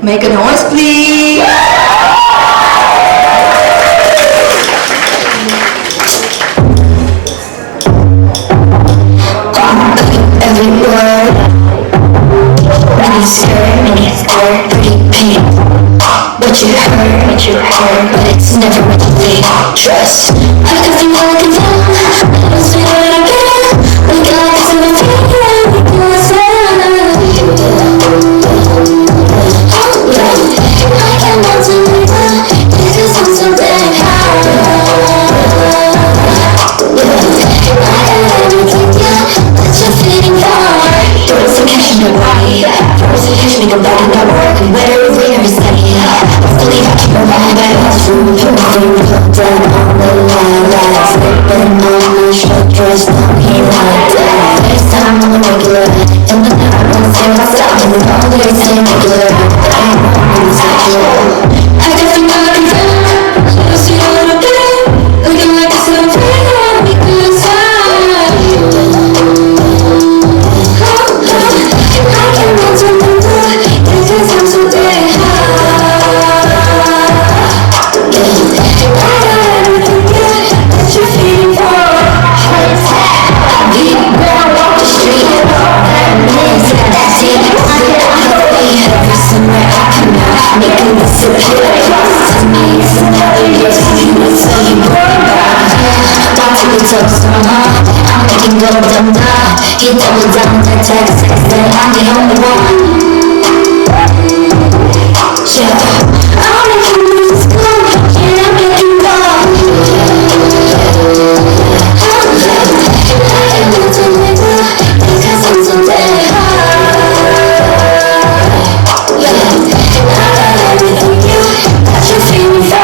Make a noise, please. Every word, many skirt, pretty pink. What you heard, but it's never what you think. Trust, I can feel I can tell. Don't say it again. We got this in the feeling. We do it I can't want to leave her because I'm so damn high. I got everything, yeah, that you're feeling for. Doors and cash in your body. Doors and cash make a body not work. Where is we every second? Hopefully I keep my mind back. Put down on the line. Slipping on my short dress. Don't hear like that. Next time I'm a regular. In the night I'm gonna say what's up. And it's always saying regular. I can feel my control. Just a little bit. Looking like a celebrity. Because I can't want to remember. Because I'm so damn high. I got everything, yeah, that you're feeling for. Beat, girl, walk the street. That means that's it. Every summer I come out, making this disappear. To me, it's another year to you, so you worry about it. Don't take the toast, I'm making go dumb dumb. He double down that text, then I'm the only one. Yeah, I'll make you lose school, yeah, I'll make you go. I can't wait to live because I'm so damn high. I got everything that you're feeling for.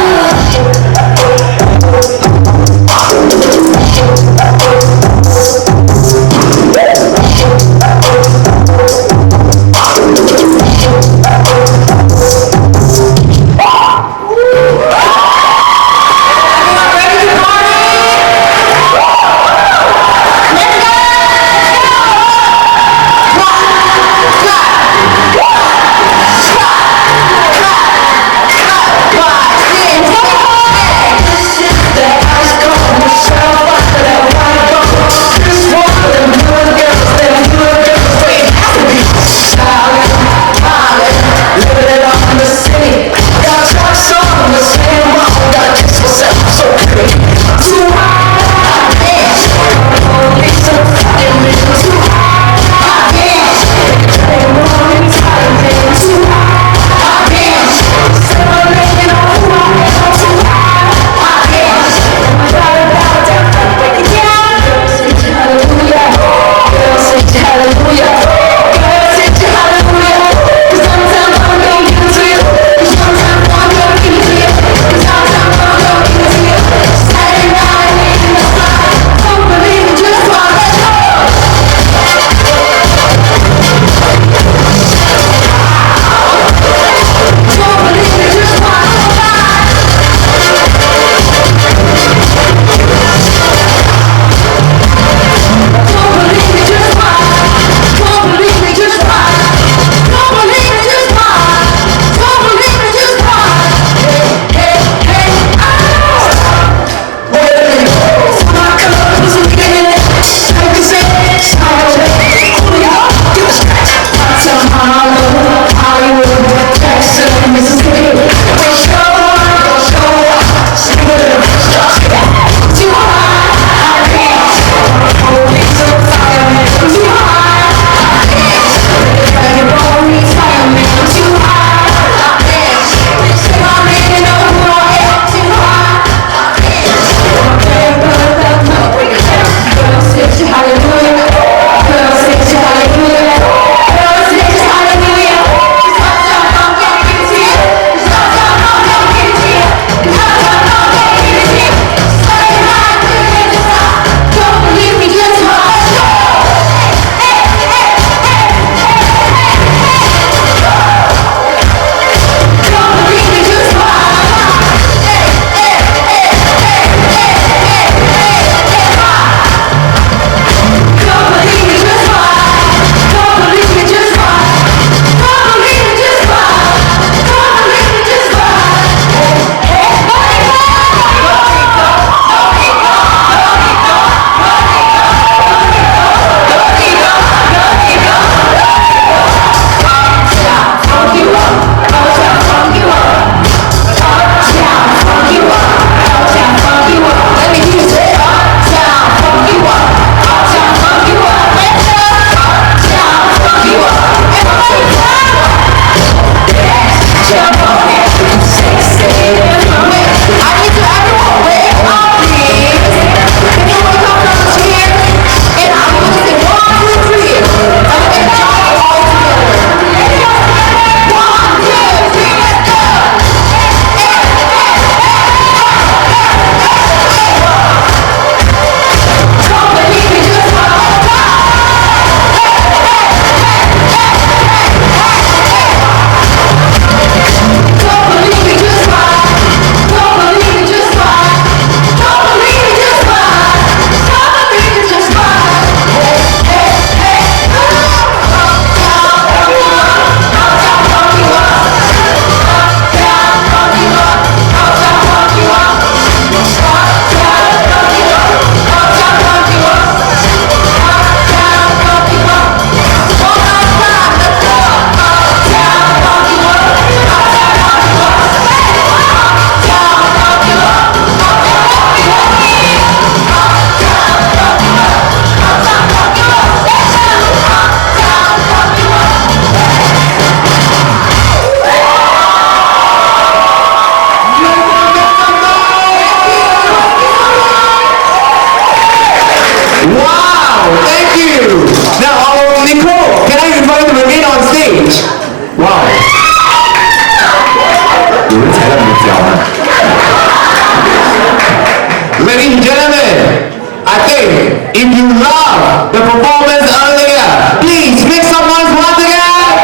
Ladies and gentlemen, I think if you love the performance earlier, please make some noise once again.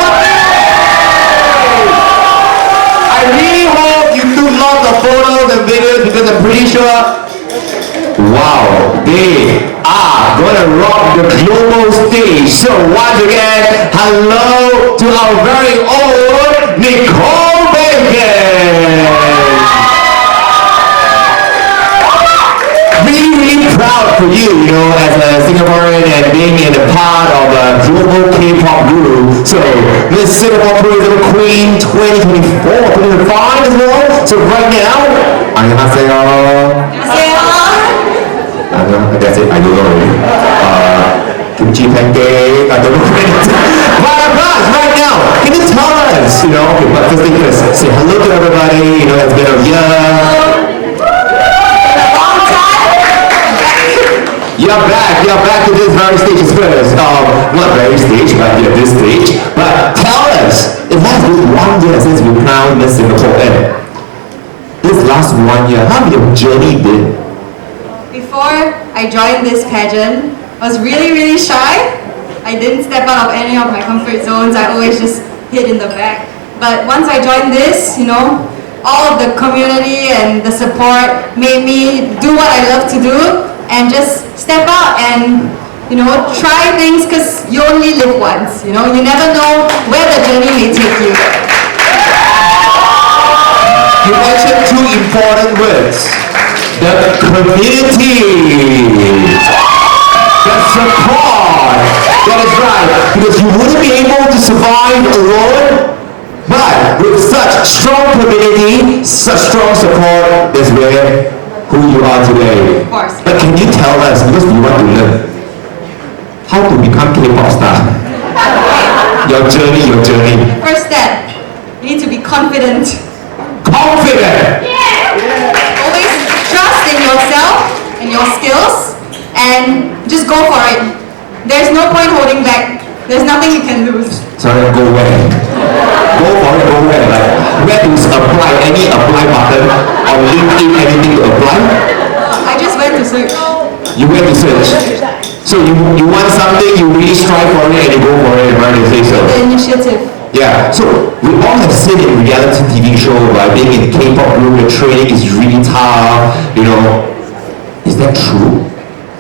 I really hope you took lots of photos and videos because I'm pretty sure, wow, they are gonna rock the global stage. So once again, hello to our very own Nicole Bacon. Really proud for you, as a Singaporean and being in a part of a global K-pop group. So Miss Singapore Tourism Queen 2024, 2025 as well. So right now, 안녕하세요. That's it, I don't know. Kimchi pancake, I don't know. But right now, can you tell us, okay, but first thing first, say hello to everybody, it's been a year. You're back to this very stage first. Not very stage, but this stage. But tell us, it has been 1 year since we crowned Miss Singapore. And this last 1 year, how your journey been? Before I joined this pageant, I was really, really shy. I didn't step out of any of my comfort zones. I always just hid in the back. But once I joined this, all of the community and the support made me do what I love to do and just step out and, try things because you only live once, You never know where the journey may take you. You mentioned two important words. The community. The support. That is right. Because you wouldn't be able to survive alone. But with such strong community, such strong support, that's where who you are today. Of course. But can you tell us, because we want to learn, how to become K-pop star? Your journey. First step, you need to be confident. Confident! Always trust in yourself and your skills and just go for it. There's no point holding back. There's nothing you can lose. Sorry, go where? Go for it, go where? Like, where to apply? Any apply button? Or LinkedIn, anything to apply? I just went to search. You went to search. So you want something, you really strive for it and you go for it, right? They say so. The initiative. Yeah, so we all have seen in reality TV show, right? Being in K-pop group, the training is really tough, Is that true?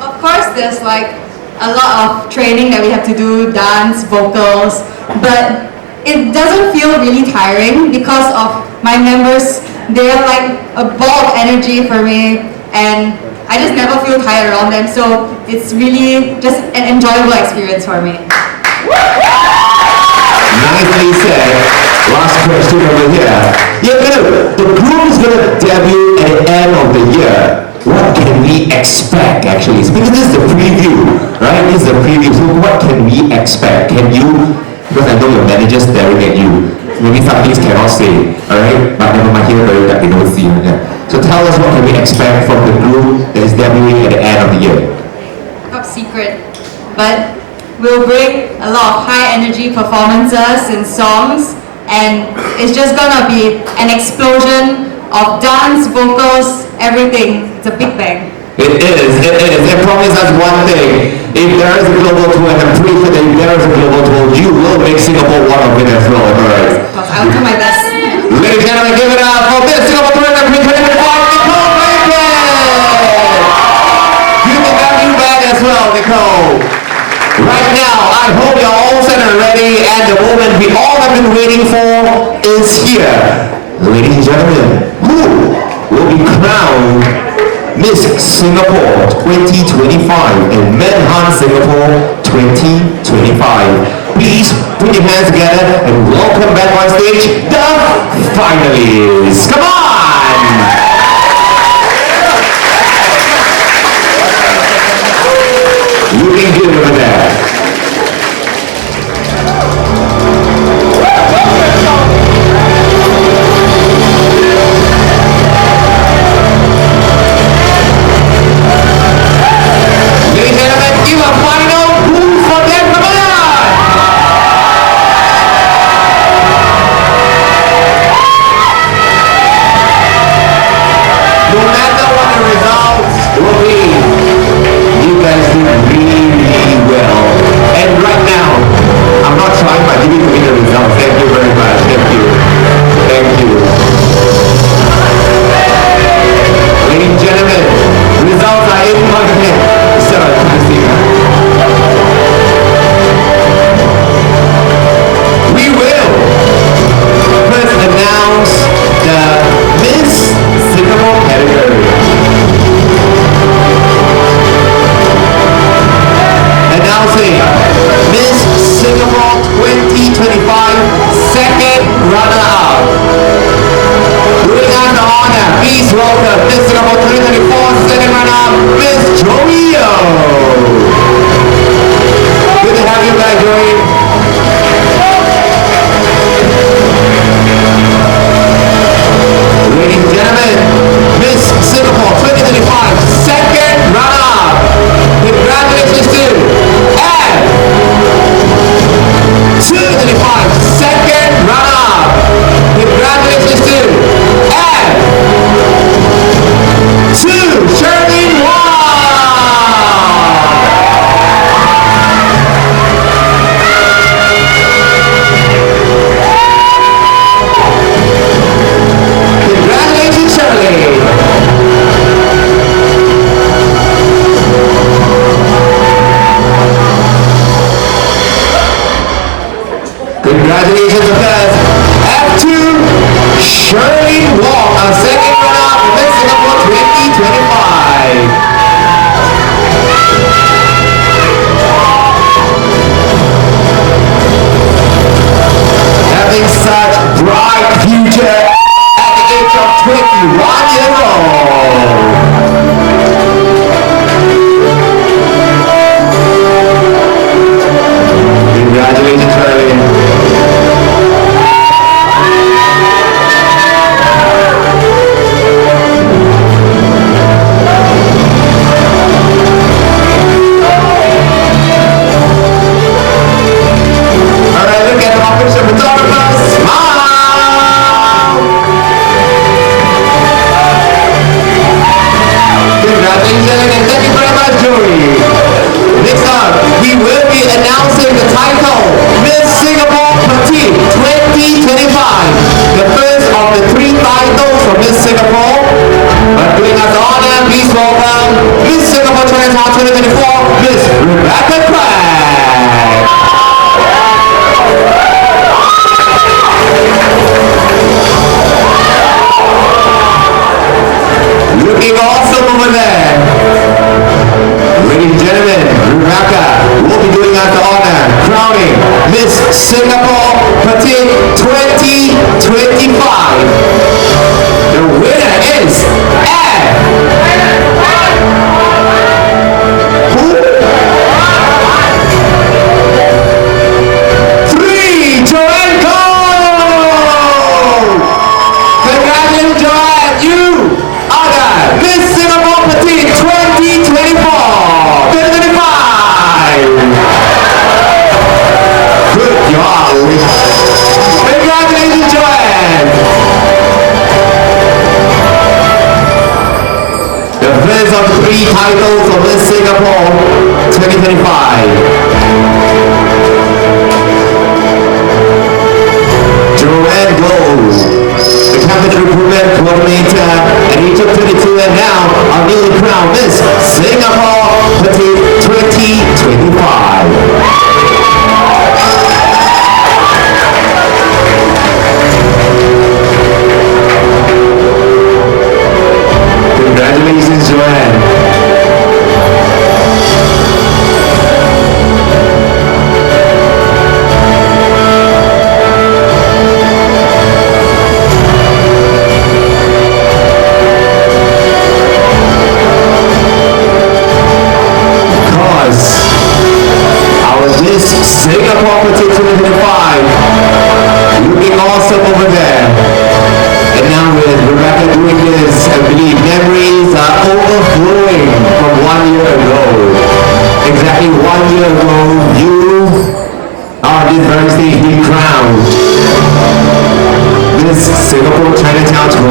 Of course, there's like a lot of training that we have to do, dance, vocals, but it doesn't feel really tiring because of my members. They're like a ball of energy for me, and I just never feel tired around them, so it's really just an enjoyable experience for me. Nicely said. Last question over here. The group is going to debut at the end of the year. What can we expect actually? Because this is the preview, right? This is the preview. So what can we expect? Can you, because I know your manager's staring at you. Maybe some things cannot say, alright? But never mind, here very that they don't see. Yeah. So tell us what can we expect from the group that is debuting at the end of the year? Top secret. But we'll bring a lot of high energy performances and songs, and it's just gonna be an explosion of dance, vocals, everything. It's a big bang. It is. It promises us one thing. If there is a global tour, and I'm pretty sure that if there is a global tour, you will make Singapore one of it as well, alright? I'll do my best. Ladies and gentlemen, give it up for Miss Singapore Tourism Queen 2025, Nicole Bacon! You can have you back as well, Nicole. Right now, I hope you're all set and ready, and the moment we all have been waiting for is here. Ladies and gentlemen, who will be crowned Miss Singapore 2025 and Manhunt Singapore 2025? Please put your hands together and welcome back on stage the finalists. Come on! Looking good over there. Ladies and gentlemen, give a final boom for them. Come on! 1 year old. Congratulations, Charlie. Looking awesome over there. Ladies and gentlemen, Rebecca will be doing us the honor crowning Miss Singapore Petite 2025. The winner is of 3 titles of Miss Singapore 2025. Joanne Gold, the capital recruitment coordinator at age of 32 and now our newly crowned Miss Singapore Petite 2025. Congratulations, Joanne. Because our Miss Singapore Petite 2025 looking awesome over there. And now with Rebecca doing this, I believe memories are overflowing from 1 year ago. Exactly 1 year ago, you are this very stage being crowned Miss Singapore Chinatown 2024.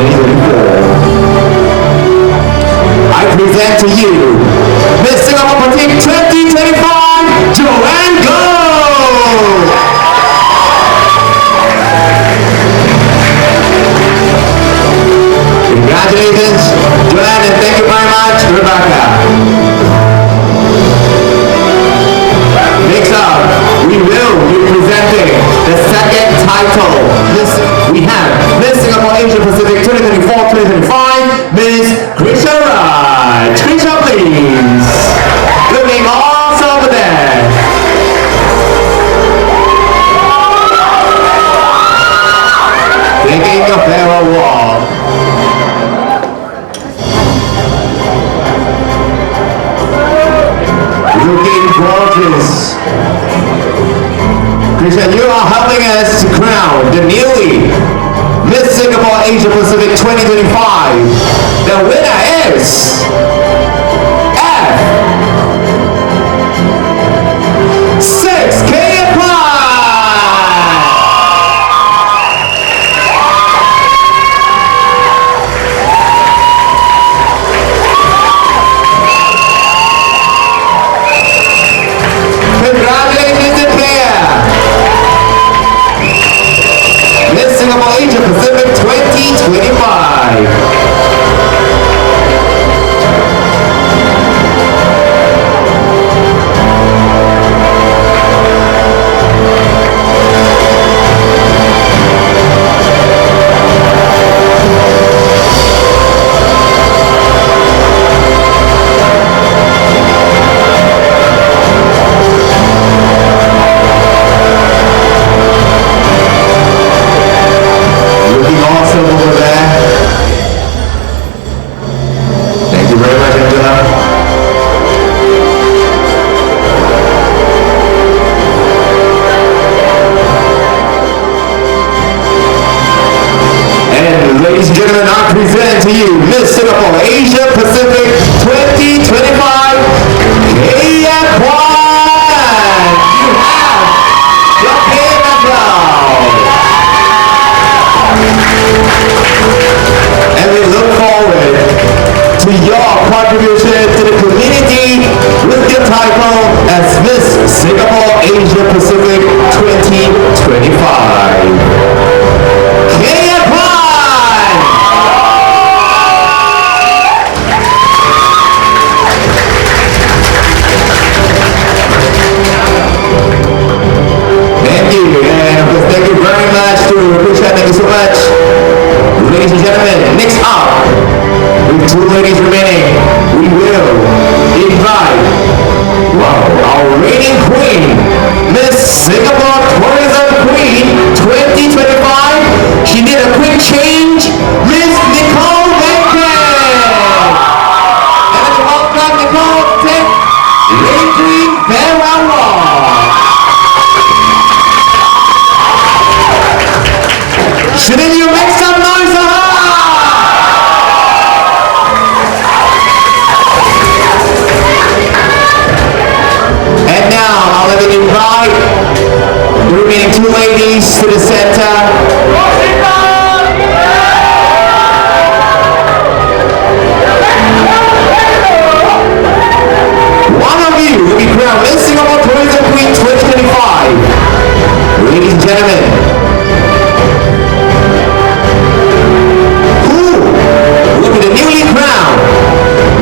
I present to you Miss Singapore Petite 2025, Joanne Gold! Congratulations, Joanne, and thank you very much, Rebecca. Next up, we will be presenting the second title. We have Miss Singapore Asia Pacific 2024-2025, Miss Krisha Raj. Krisha, please. Looking awesome over there. Taking a farewell walk. Looking gorgeous. Krisha, you are helping us to crown the newly Miss Singapore Asia Pacific 2025. The winner is F6K Congratulations to player. Miss Singapore Asia Pacific 2025. to you Miss Singapore Asia Pacific 2025 KF1. You have your pin as well. And we look forward to your contribution to the community with your title as Miss Singapore Asia Pacific 2025. KF1! Thank you, and of course, thank you very much to Risha. Thank you so much. Ladies and gentlemen, next up, with 2 ladies remaining, we will invite, our reigning queen, Miss Singapore Tourism Queen 2025. She did a quick change, Miss Nicole Bacon. And let's welcome Nicole to take Reigning Queen farewell walk. Shouldn't you make some noise for her? And now I'll let me invite the remaining 2 ladies to the center. One of you will be crowned Miss Singapore Tourism Queen 2025. Ladies and gentlemen, who will be the newly crowned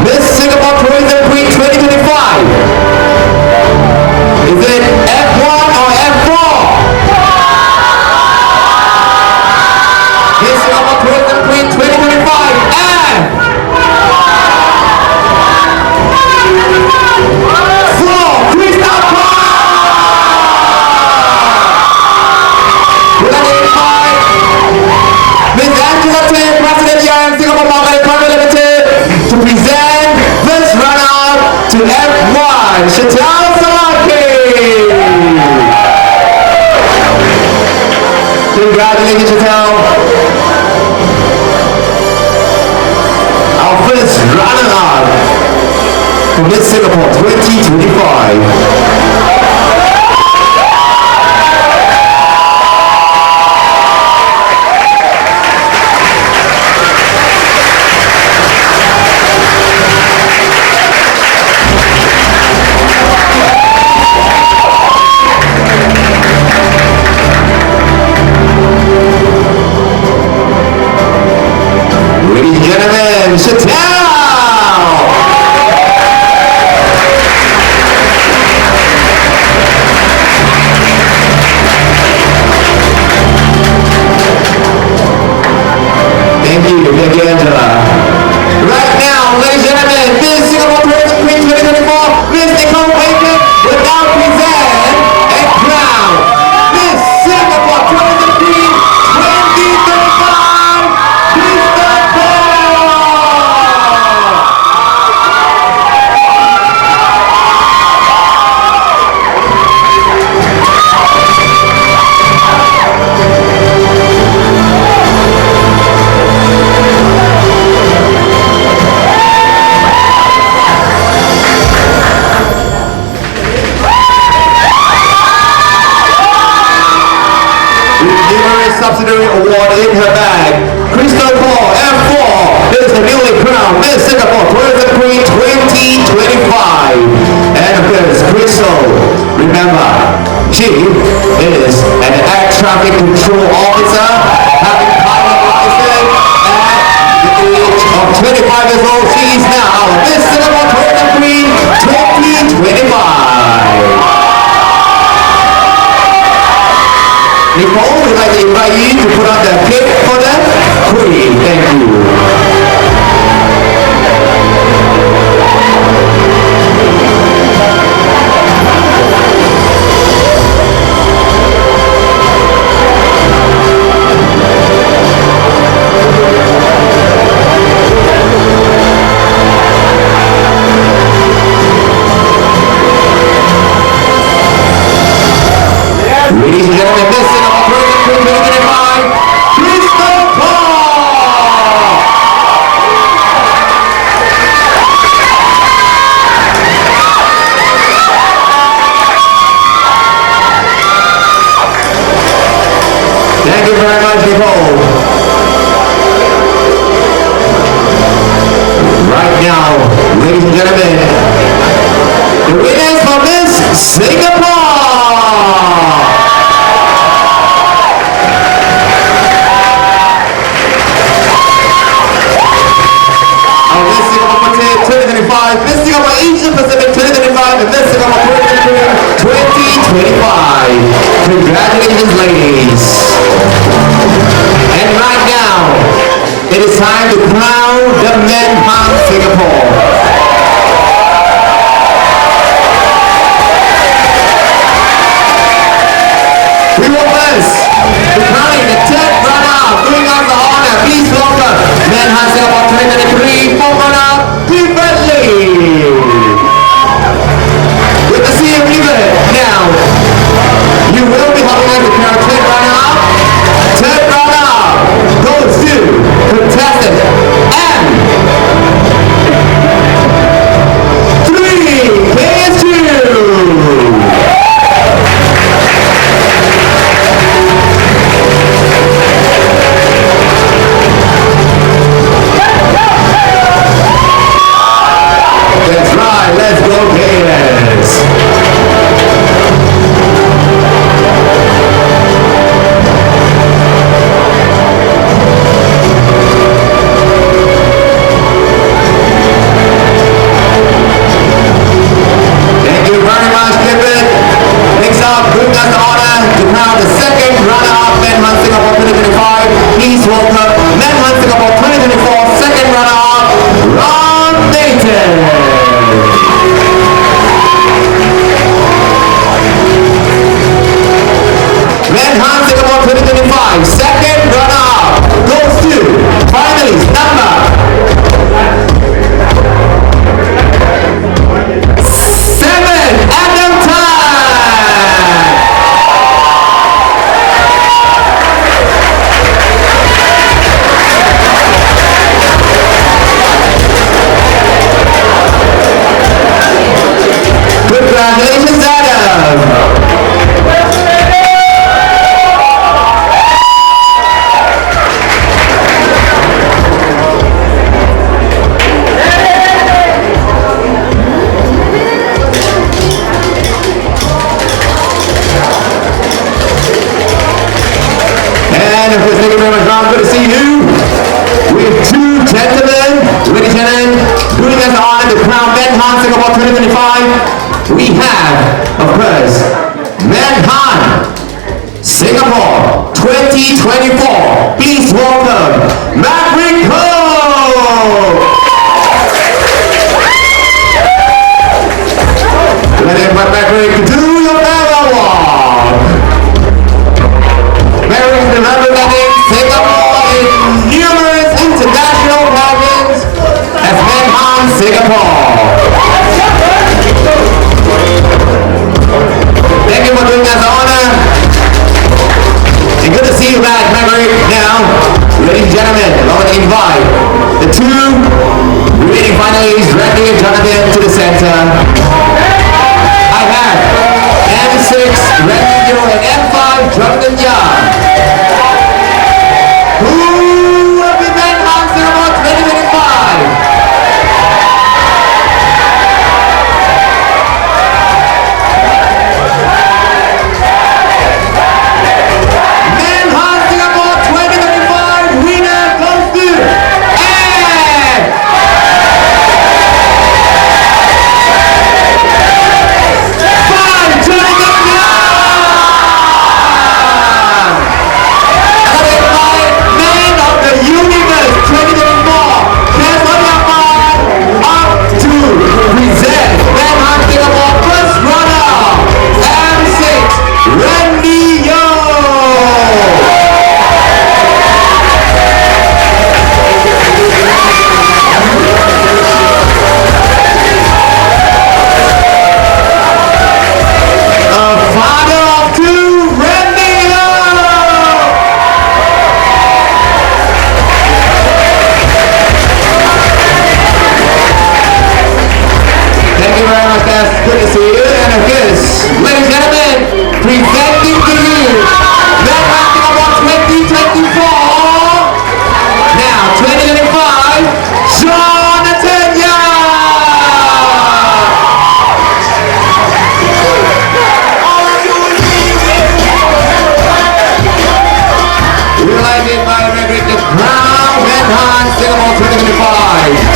Miss Singapore Tourism Queen 2025? Is it F1 or F4? Miss Singapore Tourism Queen 2025 F! For Crystal Park! We'd like to invite Miss Angela Tay, President Young, Singapore Marketing Private Limited, to present this runner-up to F1, Chantal Salaki. Congratulations, Chantal. Our first runner-up for Miss Singapore 2025. Ladies and gentlemen, Chantal! Thank you, Angela. Right now, ladies and gentlemen, Miss Singapore Tourism Queen 2024, Miss Nicole Bacon will now present and crown Miss Singapore Tourism Queen 2025, Crystal numerous subsidiary award in her bag. Crystal Paul F4 is the newly crowned Miss Singapore Tourism Queen 2025. And of course, Crystal, remember, she is an air traffic control officer, having pilot license at the age of 25 years old. She is now Miss Singapore Tourism Queen 2025. Nicole, we'd like to invite you to put on the cake for them. Ladies and gentlemen, the winners for Miss Singapore! Miss Singapore 2025, Miss Singapore Asia Pacific 2025, and Miss Singapore 2025. Congratulations, ladies. And right now, it is time to crown the Manhunt Singapore. We will first be crowning the 10th runner-up, doing us the honor. Please welcome Manhunt Singapore 2023 4th runner-up, Lee. With the CM ribbon now, you will be helping us to crown 10th runner-up. 10th runner-up goes to contestant M.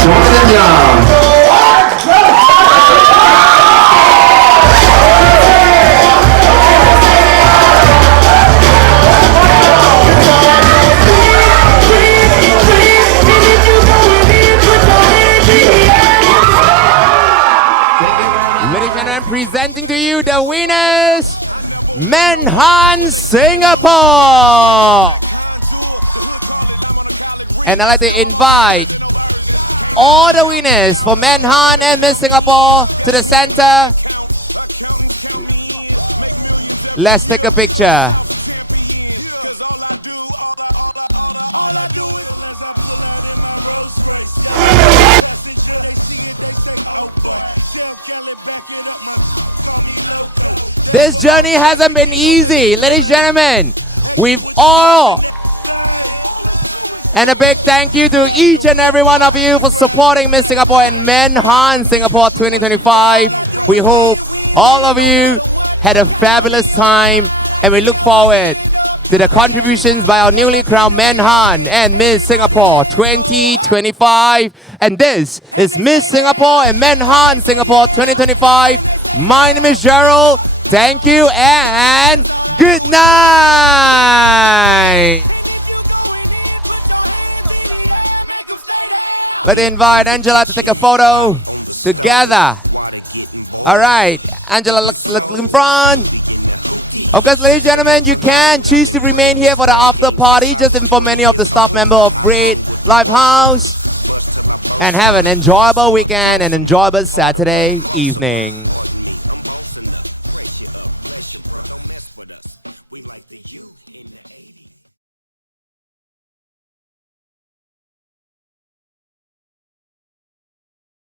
Ladies and gentlemen, presenting to you the winners, Manhunt Singapore. And I'd like to invite all the winners for Manhunt and Miss Singapore to the center. Let's take a picture. This journey hasn't been easy, ladies and gentlemen. We've all, and a big thank you to each and every one of you for supporting Miss Singapore and Manhunt Singapore 2025. We hope all of you had a fabulous time, and we look forward to the contributions by our newly crowned Manhunt and Miss Singapore 2025. And this is Miss Singapore and Manhunt Singapore 2025. My name is Gerald. Thank you and good night. Let's invite Angela to take a photo together. All right, Angela, look in front. Of course, ladies and gentlemen, you can choose to remain here for the after party. Just inform many of the staff members of Great Live House. And have an enjoyable weekend and enjoyable Saturday evening.